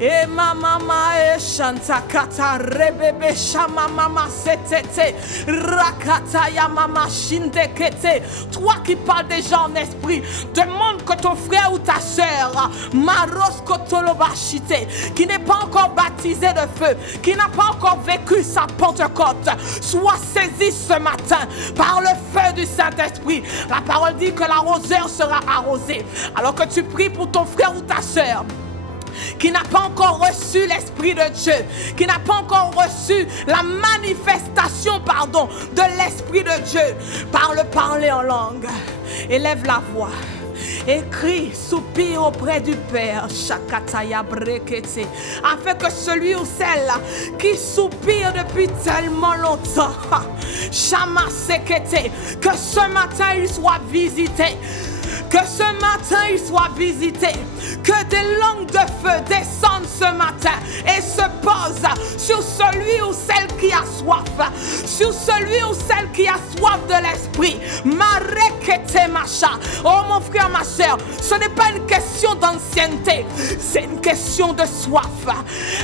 et mama e chanta kata rebebe shama mama setete rakata ya mama shindekete. Toi qui parles déjà en esprit, demande que ton frère ou ta sœur maros kotolobashite, qui n'est pas encore baptisé de feu, qui n'a pas encore vécu sa Pentecôte, soit saisi ce matin par le feu du Saint-Esprit. La parole dit que l'arroseur sera arrosé. Alors que tu pries pour ton frère ou ta sœur qui n'a pas encore reçu l'Esprit de Dieu, qui n'a pas encore reçu la manifestation, de l'Esprit de Dieu, parler en langue. Élève la voix. Écris, soupire auprès du Père, Shakataya Brekete, afin que celui ou celle qui soupire depuis tellement longtemps, Shama Sekete, que ce matin il soit visité. Que ce matin il soit visité, que des langues de feu descendent ce matin et se posent sur celui ou celle qui a soif, sur celui ou celle qui a soif de l'esprit. Marekete macha. Oh mon frère, ma soeur, ce n'est pas une question d'ancienneté, c'est une question de soif,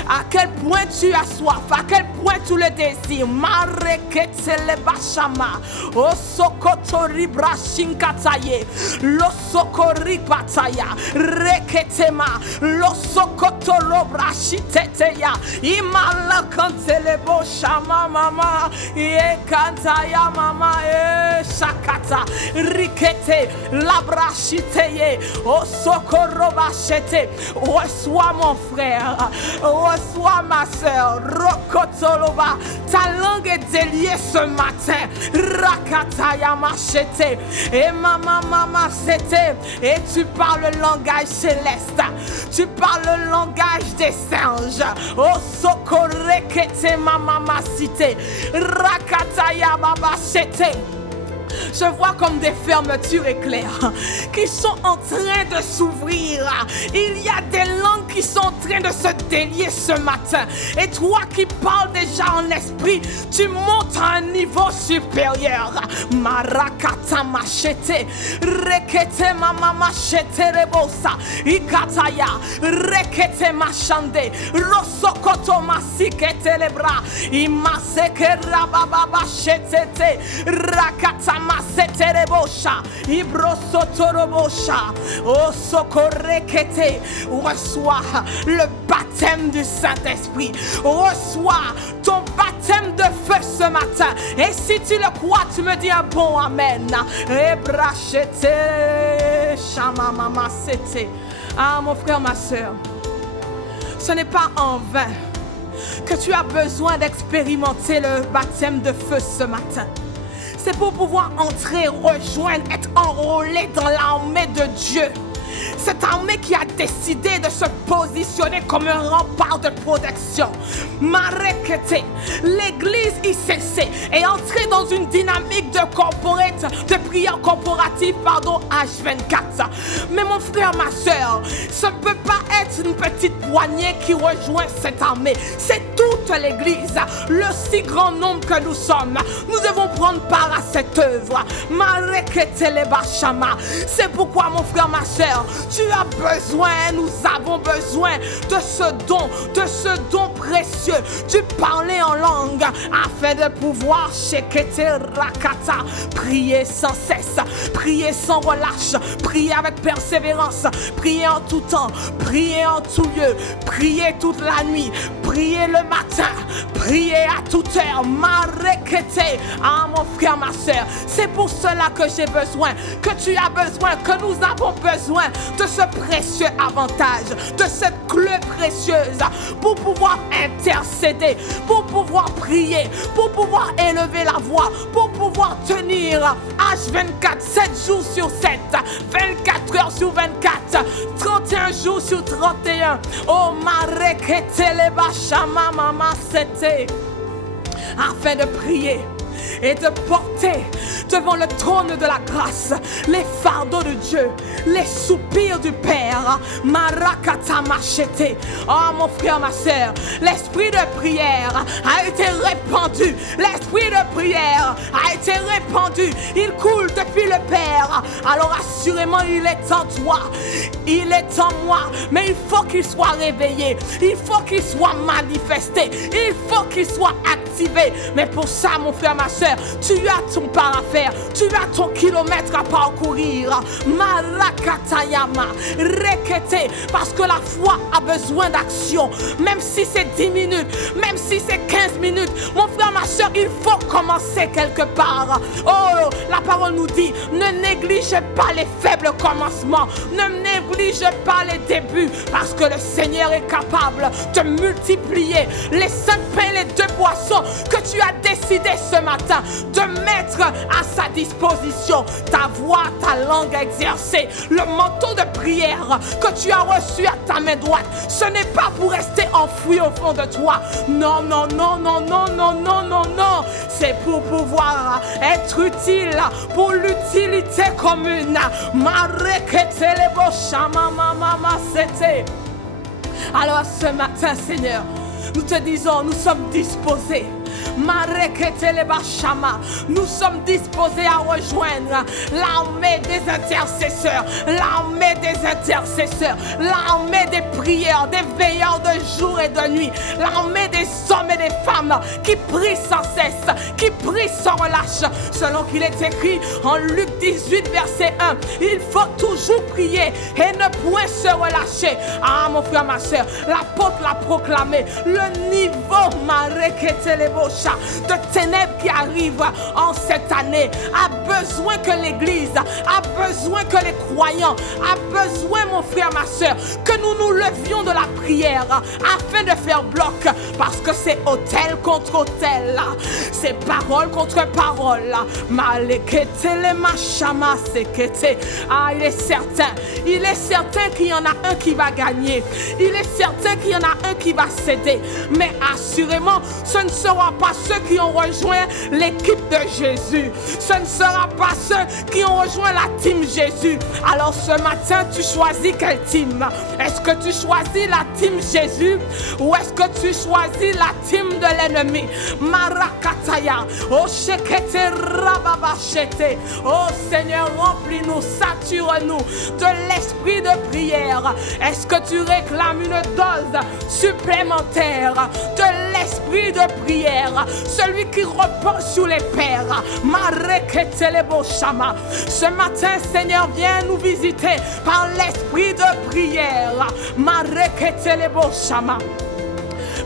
à quel point tu as soif, à quel point tu le désires. Mareketele bashama, osokotori brashinkataye, losokori bataya, reketema, losokotoro brashiteteya, imala kantele boshama mama, ye kantaya mama, shakata, rikete, labrashiteye, osokoro bashete. Reçois mon frère, reçois ma soeur, Rokotoloba. Ta langue est déliée ce matin, Rakataya machete, et mama c'était, et tu parles le langage céleste, tu parles le langage des singes, oh sokorekete mama cité, Rakataya baba c'était. Je vois comme des fermetures éclairs qui sont en train de s'ouvrir. Il y a des langues qui sont en train de se délier ce matin. Et toi qui parles déjà en esprit, tu montes à un niveau supérieur. Marakata machete, rekete mama machete rebosa, ikataya, rekete machande, rosokoto masikete les bras, imaseke rababa machete, rakata maseterebosha, ibrosotorobosha, oh sokorekete. Reçois le baptême du Saint-Esprit. Reçois ton baptême de feu ce matin. Et si tu le crois, tu me dis un bon amen. Ebrachete, chamamama sete. Ah mon frère, ma soeur, ce n'est pas en vain que tu as besoin d'expérimenter le baptême de feu ce matin. C'est pour pouvoir entrer, rejoindre, être enrôlé dans l'armée de Dieu. Cette armée qui a décidé de se positionner comme un rempart de protection. Marekete, l'église ICC est entrée dans une dynamique de prière corporative, H24. Mais mon frère, ma soeur, ce ne peut pas être une petite poignée qui rejoint cette armée. C'est toute l'église, le si grand nombre que nous sommes. Nous devons prendre part à cette œuvre. Marekete le bashama. C'est pourquoi, mon frère, ma soeur, tu as besoin, nous avons besoin de ce don précieux, du parler en langue, afin de pouvoir shekete rakata, prier sans cesse, prier sans relâche, prier avec persévérance, prier en tout temps, prier en tout lieu, prier toute la nuit, prier le matin, prier à toute heure. Marekete, ah mon frère, ma soeur, c'est pour cela que j'ai besoin, que tu as besoin, que nous avons besoin de ce précieux avantage, de cette clé précieuse pour pouvoir intercéder, pour pouvoir prier, pour pouvoir élever la voix, pour pouvoir tenir H24, 7 jours sur 7, 24 heures sur 24, 31 jours sur 31. Oh marekete le bashama mama sete, afin de prier et de porter devant le trône de la grâce les fardeaux de Dieu, les soupirs du Père. Marakata machete. Oh mon frère, ma soeur, l'esprit de prière a été répandu. L'esprit de prière a été répandu. Il coule depuis le Père. Alors assurément, il est en toi, il est en moi, mais il faut qu'il soit réveillé, il faut qu'il soit manifesté, il faut qu'il soit activé. Mais pour ça, mon frère, ma soeur, tu as ton part à faire, tu as ton kilomètre à parcourir. Marakatayama, rekete, parce que la foi a besoin d'action, même si c'est 10 minutes, même si c'est 15 minutes. Mon frère, ma soeur, il faut commencer quelque part. Oh, la parole nous dit, ne négligez pas les faibles commencements, ne négligez pas les débuts, parce que le Seigneur est capable de multiplier les 5 pains et les 2 poissons que tu as décidé ce matin de mettre à sa disposition. Ta voix, ta langue exercée, le manteau de prière que tu as reçu à ta main droite, ce n'est pas pour rester enfoui au fond de toi. Non, non, non, non, non, non, non, non, non. C'est pour pouvoir être utile pour l'utilité commune. Alors ce matin, Seigneur, nous te disons, nous sommes disposés Nous sommes disposés à rejoindre l'armée des intercesseurs, l'armée des intercesseurs, l'armée des prières, des veilleurs de jour et de nuit, l'armée des hommes et des femmes qui prient sans cesse, qui prient sans relâche, selon qu'il est écrit en Luc 18 verset 1, il faut toujours prier et ne point se relâcher. Ah mon frère, ma soeur, l'apôtre l'a proclamé, le niveau de ténèbres qui arrive en cette année a besoin que l'Église, a besoin que les croyants, a besoin mon frère, ma soeur, que nous nous levions de la prière afin de faire bloc, parce que c'est autel contre autel, c'est parole contre parole. Ah, il est certain qu'il y en a un qui va gagner, il est certain qu'il y en a un qui va céder, mais assurément ce ne sera pas ceux qui ont rejoint l'équipe de Jésus, ce ne sera pas ceux qui ont rejoint la team Jésus. Alors ce matin tu choisis quelle team? Est-ce que tu choisis la team Jésus ou est-ce que tu choisis la team de l'ennemi? Marakataya, oh shekete rababachete, oh Seigneur, remplis-nous, sature-nous de l'esprit de prière. Est-ce que tu réclames une dose supplémentaire de l'esprit de prière, celui qui repose sur les pères? Ce matin, Seigneur, viens nous visiter par l'esprit de prière.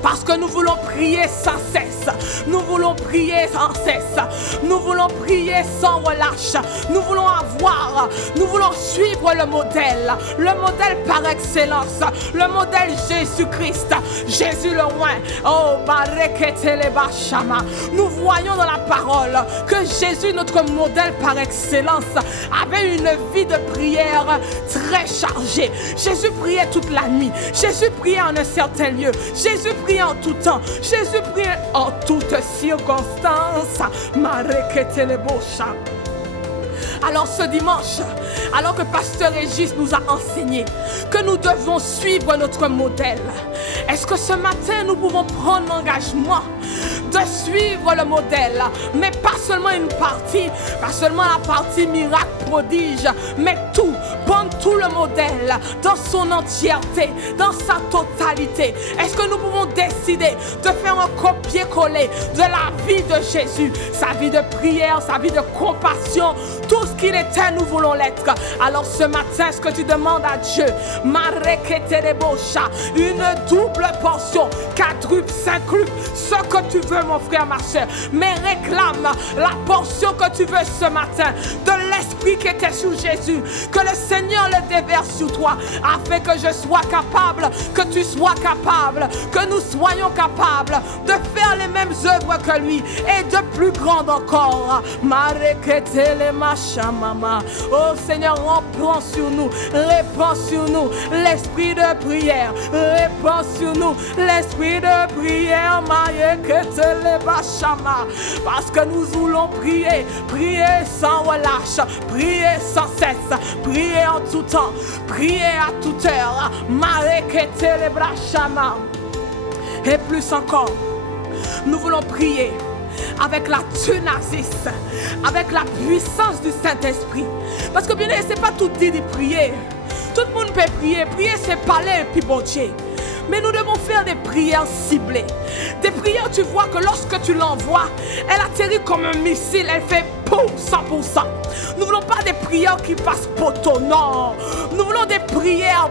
Parce que nous voulons prier sans cesse. Nous voulons prier sans cesse. Nous voulons prier sans relâche. Nous voulons suivre le modèle par excellence, le modèle Jésus-Christ, Jésus le roi. Oh, nous voyons dans la parole que Jésus, notre modèle par excellence, avait une vie de prière très chargée. Jésus priait toute la nuit. Jésus priait en un certain lieu. Jésus priait en tout temps. Jésus priait en toutes circonstances. Alors ce dimanche, alors que Pasteur Régis nous a enseigné que nous devons suivre notre modèle, est-ce que ce matin nous pouvons prendre l'engagement de suivre le modèle, mais pas seulement une partie, pas seulement la partie miracle, prodige, mais prendre tout le modèle dans son entièreté, dans sa totalité? Est-ce que nous pouvons décider de faire un copier-coller de la vie de Jésus, sa vie de prière, sa vie de compassion, tout ce qu'il était, nous voulons l'être. Alors ce matin, est-ce que tu demandes à Dieu une double portion, quadruple, cinquuple, ce que tu veux mon frère, ma soeur, mais réclame la portion que tu veux ce matin de l'esprit qui était sur Jésus, que le Seigneur le déverse sur toi, afin que je sois capable, que tu sois capable, que nous soyons capables de faire les mêmes œuvres que lui et de plus grandes encore. Oh Seigneur, répands sur nous l'esprit de prière, répands sur nous l'esprit de prière, parce que nous voulons prier sans relâche, prier sans cesse, prier en tout temps, prier à toute heure. Et plus encore, nous voulons prier avec la tunasis, avec la puissance du Saint-Esprit. Parce que bien sûr, c'est pas tout dit de prier. Tout le monde peut prier. Prier, c'est parler et puis bon Dieu. Mais nous devons faire des prières ciblées. Des prières, tu vois que lorsque tu l'envoies, elle atterrit comme un missile, elle fait poum, 100%. Nous ne voulons pas des prières qui passent poteau, non. Nous voulons des prières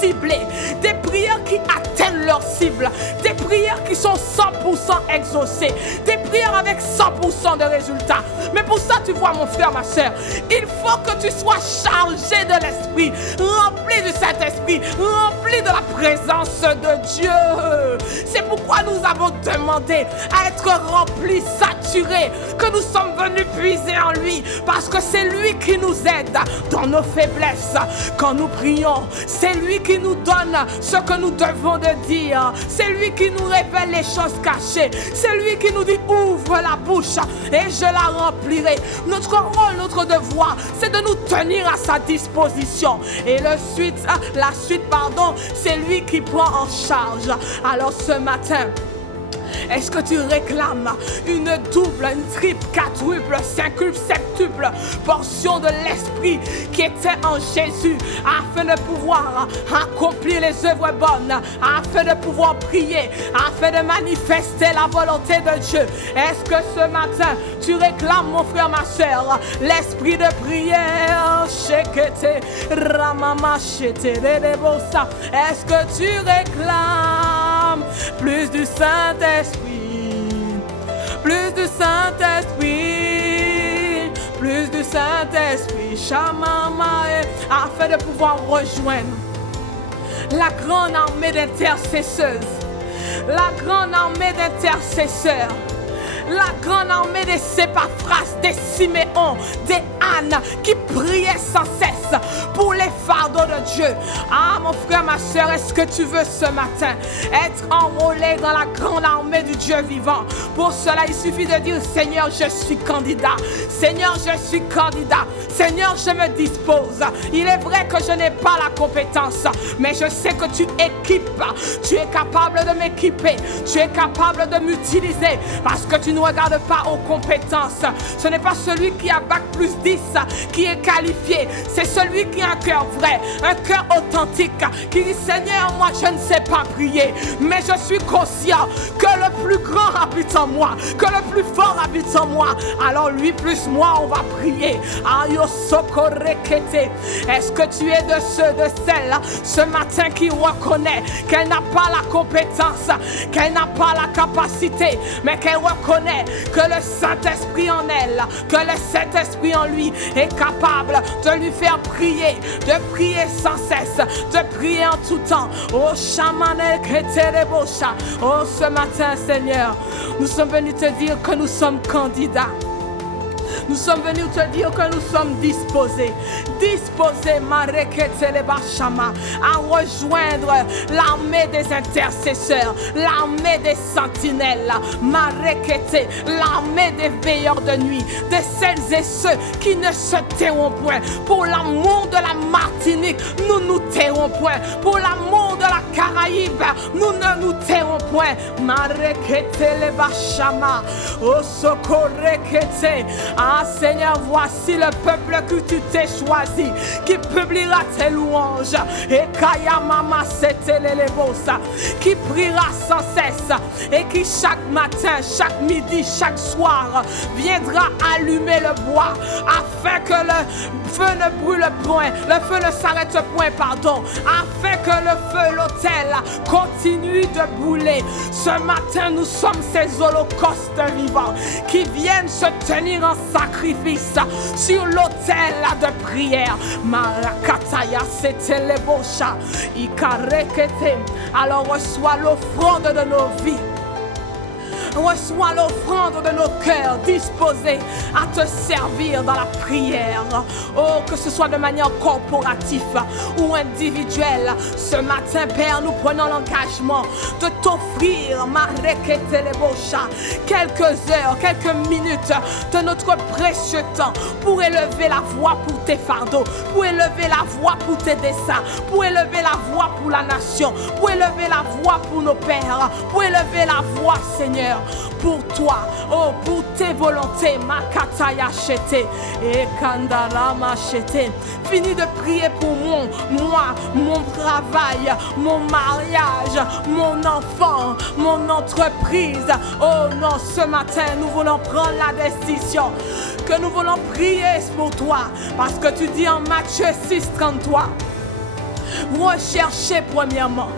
ciblées, des prières qui atteignent leur cible, des prières qui sont 100% exaucées, des prières avec 100% de résultats. Mais pour ça, tu vois mon frère, ma soeur, il faut que tu sois chargé de l'Esprit, rempli du Saint-Esprit, rempli de la présence de Dieu. C'est pourquoi nous avons demandé à être remplis, saturés, que nous sommes venus puiser en lui, parce que c'est lui qui nous aide dans nos faiblesses. Quand nous prions, c'est lui qui nous donne ce que nous devons de dire. C'est lui qui nous révèle les choses cachées. C'est lui qui nous dit ouvre la bouche et je la remplirai. Notre rôle, notre devoir, c'est de nous tenir à sa disposition. Et la suite, c'est lui qui prend en charge. Alors ce matin, Est-ce que tu réclames une double, une triple, quadruple, cinquuple, septuple portion de l'Esprit qui était en Jésus afin de pouvoir accomplir les œuvres bonnes, afin de pouvoir prier, afin de manifester la volonté de Dieu? Est-ce que ce matin, tu réclames, mon frère, ma soeur, l'esprit de prière? Est-ce que tu réclames plus du Saint-Esprit? Plus du Saint-Esprit, plus du Saint-Esprit, Shamamae, afin de pouvoir rejoindre la grande armée d'intercesseuses, la grande armée d'intercesseurs, la grande armée des Sépaphras, des Siméon, des Anne qui priaient sans cesse pour les fardeaux de Dieu. Ah, mon frère, ma soeur, est-ce que tu veux ce matin être enrôlé dans la grande armée du Dieu vivant? Pour cela, il suffit de dire: Seigneur, je suis candidat. Seigneur, je suis candidat. Seigneur, je me dispose. Il est vrai que je n'ai pas la compétence, mais je sais que tu équipes. Tu es capable de m'équiper. Tu es capable de m'utiliser parce que tu ne regardes pas aux compétences. Ce n'est pas celui qui a bac plus 10 qui est qualifié. C'est celui qui a un cœur vrai, un cœur authentique, qui dit: Seigneur, moi je ne sais pas prier, mais je suis conscient que le plus grand habite en moi, que le plus fort habite en moi. Alors lui plus moi, on va prier. Est-ce que tu es de ceux, de celles ce matin qui reconnaît qu'elle n'a pas la compétence, qu'elle n'a pas la capacité, mais qu'elle reconnaît que le Saint-Esprit en elle, que le Saint-Esprit en lui est capable de lui faire prier, de prier sans cesse, de prier en tout temps? Oh, oh, ce matin, Seigneur, nous sommes venus te dire que nous sommes candidats. Nous sommes venus te dire que nous sommes disposés, à rejoindre l'armée des intercesseurs, l'armée des sentinelles, l'armée des veilleurs de nuit, de celles et ceux qui ne se tairont point. Pour l'amour de la Martinique, nous nous tairons point. Pour l'amour de la Caraïbe, nous ne nous tairons point. Ah Seigneur, voici le peuple que tu t'es choisi, qui publiera tes louanges, et qui priera sans cesse, et qui chaque matin, chaque midi, chaque soir viendra allumer le bois, afin que le feu ne brûle point, le feu ne s'arrête point, pardon, afin que le feu, l'autel, continue de brûler. Ce matin, nous sommes ces holocaustes vivants qui viennent se tenir en sacrifice sur l'autel de prière. Marakataya, c'était les bocha. Ikarekete. Alors reçois l'offrande de nos vies. Reçois l'offrande de nos cœurs disposés à te servir dans la prière. Oh, que ce soit de manière corporative ou individuelle. Ce matin, Père, nous prenons l'engagement de t'offrir quelques heures, quelques minutes de notre précieux temps pour élever la voix pour tes fardeaux, pour élever la voix pour tes desseins, pour élever la voix pour la nation, pour élever la voix pour nos pères, pour élever la voix, Seigneur, pour toi, oh, pour tes volontés. Makataya chete et kandala machete. Fini de prier pour moi, mon travail, mon mariage, mon enfant, mon entreprise. Oh non, ce matin, nous voulons prendre la décision que nous voulons prier pour toi, parce que tu dis en Matthieu 6:33, recherchez premièrement.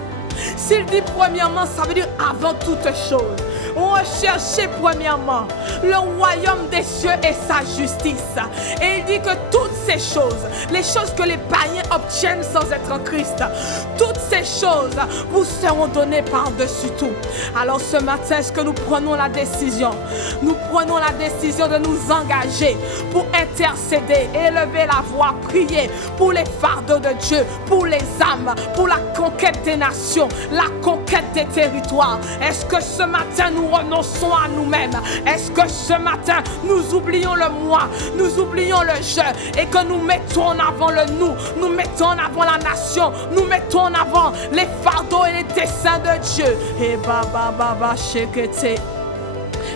S'il dit premièrement, ça veut dire avant toute chose. Recherchez premièrement le royaume des cieux et sa justice. Et il dit que toutes ces choses, les choses que les païens obtiennent sans être en Christ, toutes ces choses vous seront données par-dessus tout. Alors ce matin, est-ce que nous prenons la décision? Nous prenons la décision de nous engager pour intercéder, élever la voix, prier pour les fardeaux de Dieu, pour les âmes, pour la conquête des nations, la conquête des territoires. Est-ce que ce matin nous renonçons à nous-mêmes? Est-ce que ce matin, nous oublions le moi, nous oublions le je, et que nous mettons en avant le nous mettons en avant la nation, nous mettons en avant les fardeaux et les desseins de Dieu? Et baba shekete,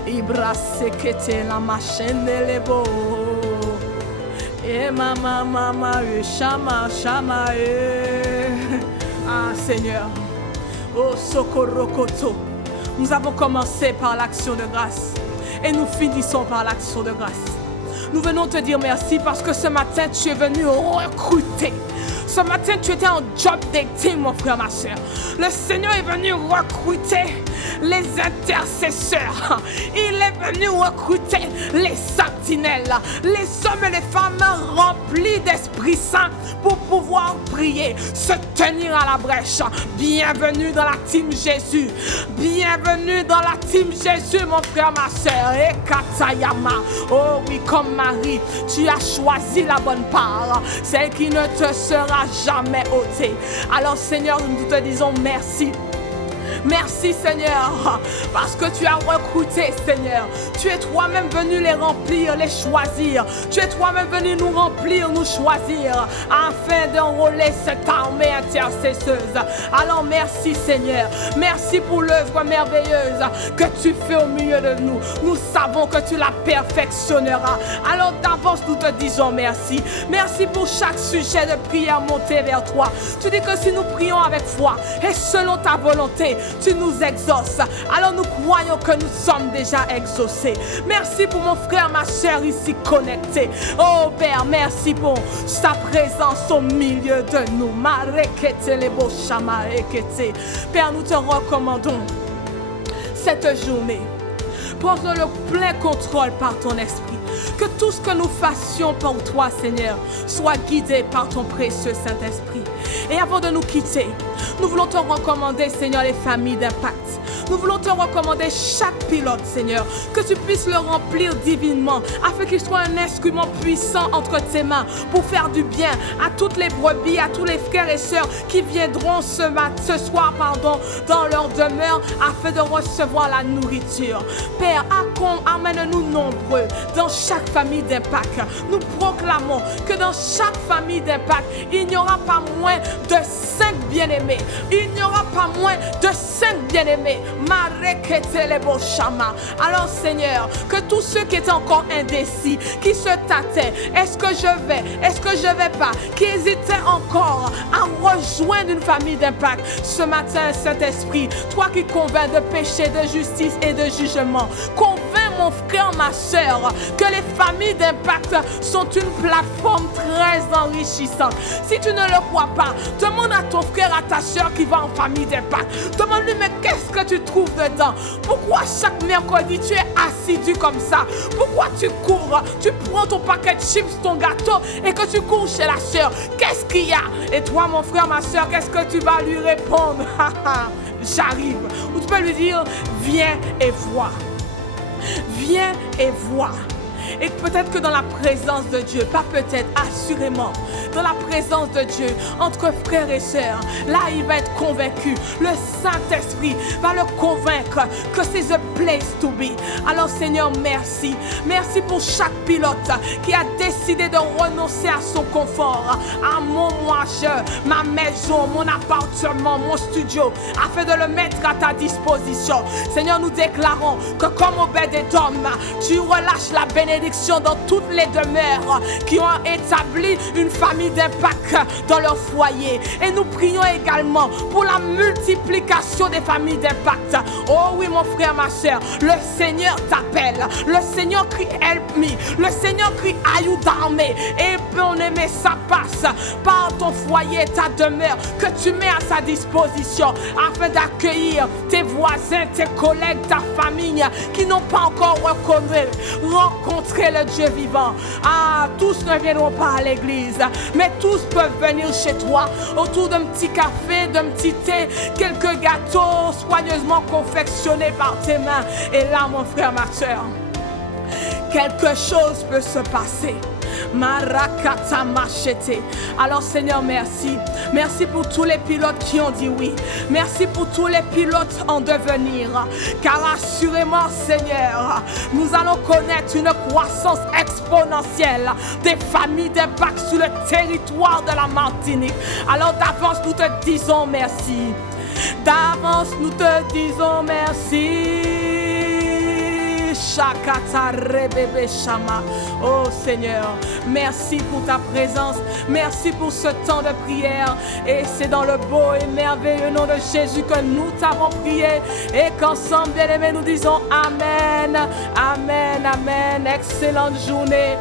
ibra sekete la machine les beaux. Et mama shama Ah Seigneur, oh Sokorokoto, nous avons commencé par l'action de grâce et nous finissons par l'action de grâce. Nous venons te dire merci parce que ce matin tu es venu recruter. Ce matin tu étais en job dating, mon frère, ma soeur. Le Seigneur est venu recruter les intercesseurs. Il est venu recruter les sentinelles, les hommes et les femmes remplis d'Esprit Saint pour pouvoir prier, se tenir à la brèche. Bienvenue dans la team Jésus. Bienvenue dans la team Jésus, mon frère, ma soeur. Et Katayama. Oh oui, comme Marie, tu as choisi la bonne part, celle qui ne te sera jamais ôtée. Alors Seigneur, nous te disons merci. Merci Seigneur, parce que tu as recruté Seigneur. Tu es toi-même venu les remplir, les choisir. Tu es toi-même venu nous remplir, nous choisir, afin d'enrôler cette armée intercesseuse. Alors merci Seigneur. Merci pour l'œuvre merveilleuse que tu fais au milieu de nous. Nous savons que tu la perfectionneras. Alors d'avance nous te disons merci. Merci pour chaque sujet de prière monté vers toi. Tu dis que si nous prions avec foi et selon ta volonté, tu nous exauces. Alors nous croyons que nous sommes déjà exaucés. Merci pour mon frère, ma soeur ici connectés. Oh Père, merci pour sa présence au milieu de nous. Père, nous te recommandons cette journée. Prends le plein contrôle par ton esprit. Que tout ce que nous fassions pour toi, Seigneur, soit guidé par ton précieux Saint-Esprit. Et avant de nous quitter, nous voulons te recommander, Seigneur, les familles d'impact. Nous voulons te recommander chaque pilote, Seigneur, que tu puisses le remplir divinement, afin qu'il soit un instrument puissant entre tes mains pour faire du bien à toutes les brebis, à tous les frères et sœurs qui viendront ce soir dans leur demeure, afin de recevoir la nourriture. Père, amène-nous nombreux dans chaque famille d'impact. Nous proclamons que dans chaque famille d'impact, il n'y aura pas moins de 5 bien-aimés. Il n'y aura pas moins de 5 bien-aimés. Alors Seigneur, que tous ceux qui étaient encore indécis, qui se tâtaient, est-ce que je vais pas, qui hésitaient encore à rejoindre une famille d'impact, ce matin, Saint-Esprit, toi qui convaincs de péché, de justice et de jugement, convainc mon frère, ma soeur, que les familles d'impact sont une plateforme très enrichissante. Si tu ne le crois pas, demande à ton frère, à ta soeur qui va en famille d'impact. Demande-lui, mais qu'est-ce que tu trouves dedans? Pourquoi chaque mercredi tu es assidu comme ça? Pourquoi tu cours? Tu prends ton paquet de chips, ton gâteau et que tu cours chez la soeur. Qu'est-ce qu'il y a? Et toi, mon frère, ma soeur, qu'est-ce que tu vas lui répondre? J'arrive. Ou tu peux lui dire, viens et vois. Viens et vois. Et peut-être que dans la présence de Dieu, pas peut-être, assurément, dans la présence de Dieu, entre frères et sœurs, là il va être convaincu. Le Saint-Esprit va le convaincre que c'est the place to be. Alors Seigneur, merci. Merci pour chaque pilote qui a décidé de renoncer à son confort, à mon ma maison, mon appartement, mon studio, afin de le mettre à ta disposition. Seigneur, nous déclarons que comme Obed-Édom, tu relâches la bénédiction dans toutes les demeures qui ont établi une famille d'impact dans leur foyer. Et nous prions également pour la multiplication des familles d'impact. Oh oui, mon frère, ma soeur, le Seigneur t'appelle. Le Seigneur crie help me. Le Seigneur crie are you down me. Et mon aimé, ça passe par ton foyer, ta demeure que tu mets à sa disposition afin d'accueillir tes voisins, tes collègues, ta famille qui n'ont pas encore rencontré le Dieu vivant. Ah, tous ne viendront pas à l'église, mais tous peuvent venir chez toi autour d'un petit café, d'un petit thé, quelques gâteaux soigneusement confectionnés par tes mains. Et là, mon frère, ma soeur, quelque chose peut se passer. Marakata machete. Alors Seigneur, merci. Merci pour tous les pilotes qui ont dit oui. Merci pour tous les pilotes en devenir. Car assurément, Seigneur, nous allons connaître une croissance exponentielle des familles d'impact sur le territoire de la Martinique. Alors d'avance, nous te disons merci. D'avance, nous te disons merci. Shakata rebebe shama. Oh Seigneur, merci pour ta présence. Merci pour ce temps de prière. Et c'est dans le beau et merveilleux nom de Jésus que nous t'avons prié. Et qu'ensemble, bien-aimés, nous disons Amen. Amen, Amen. Excellente journée.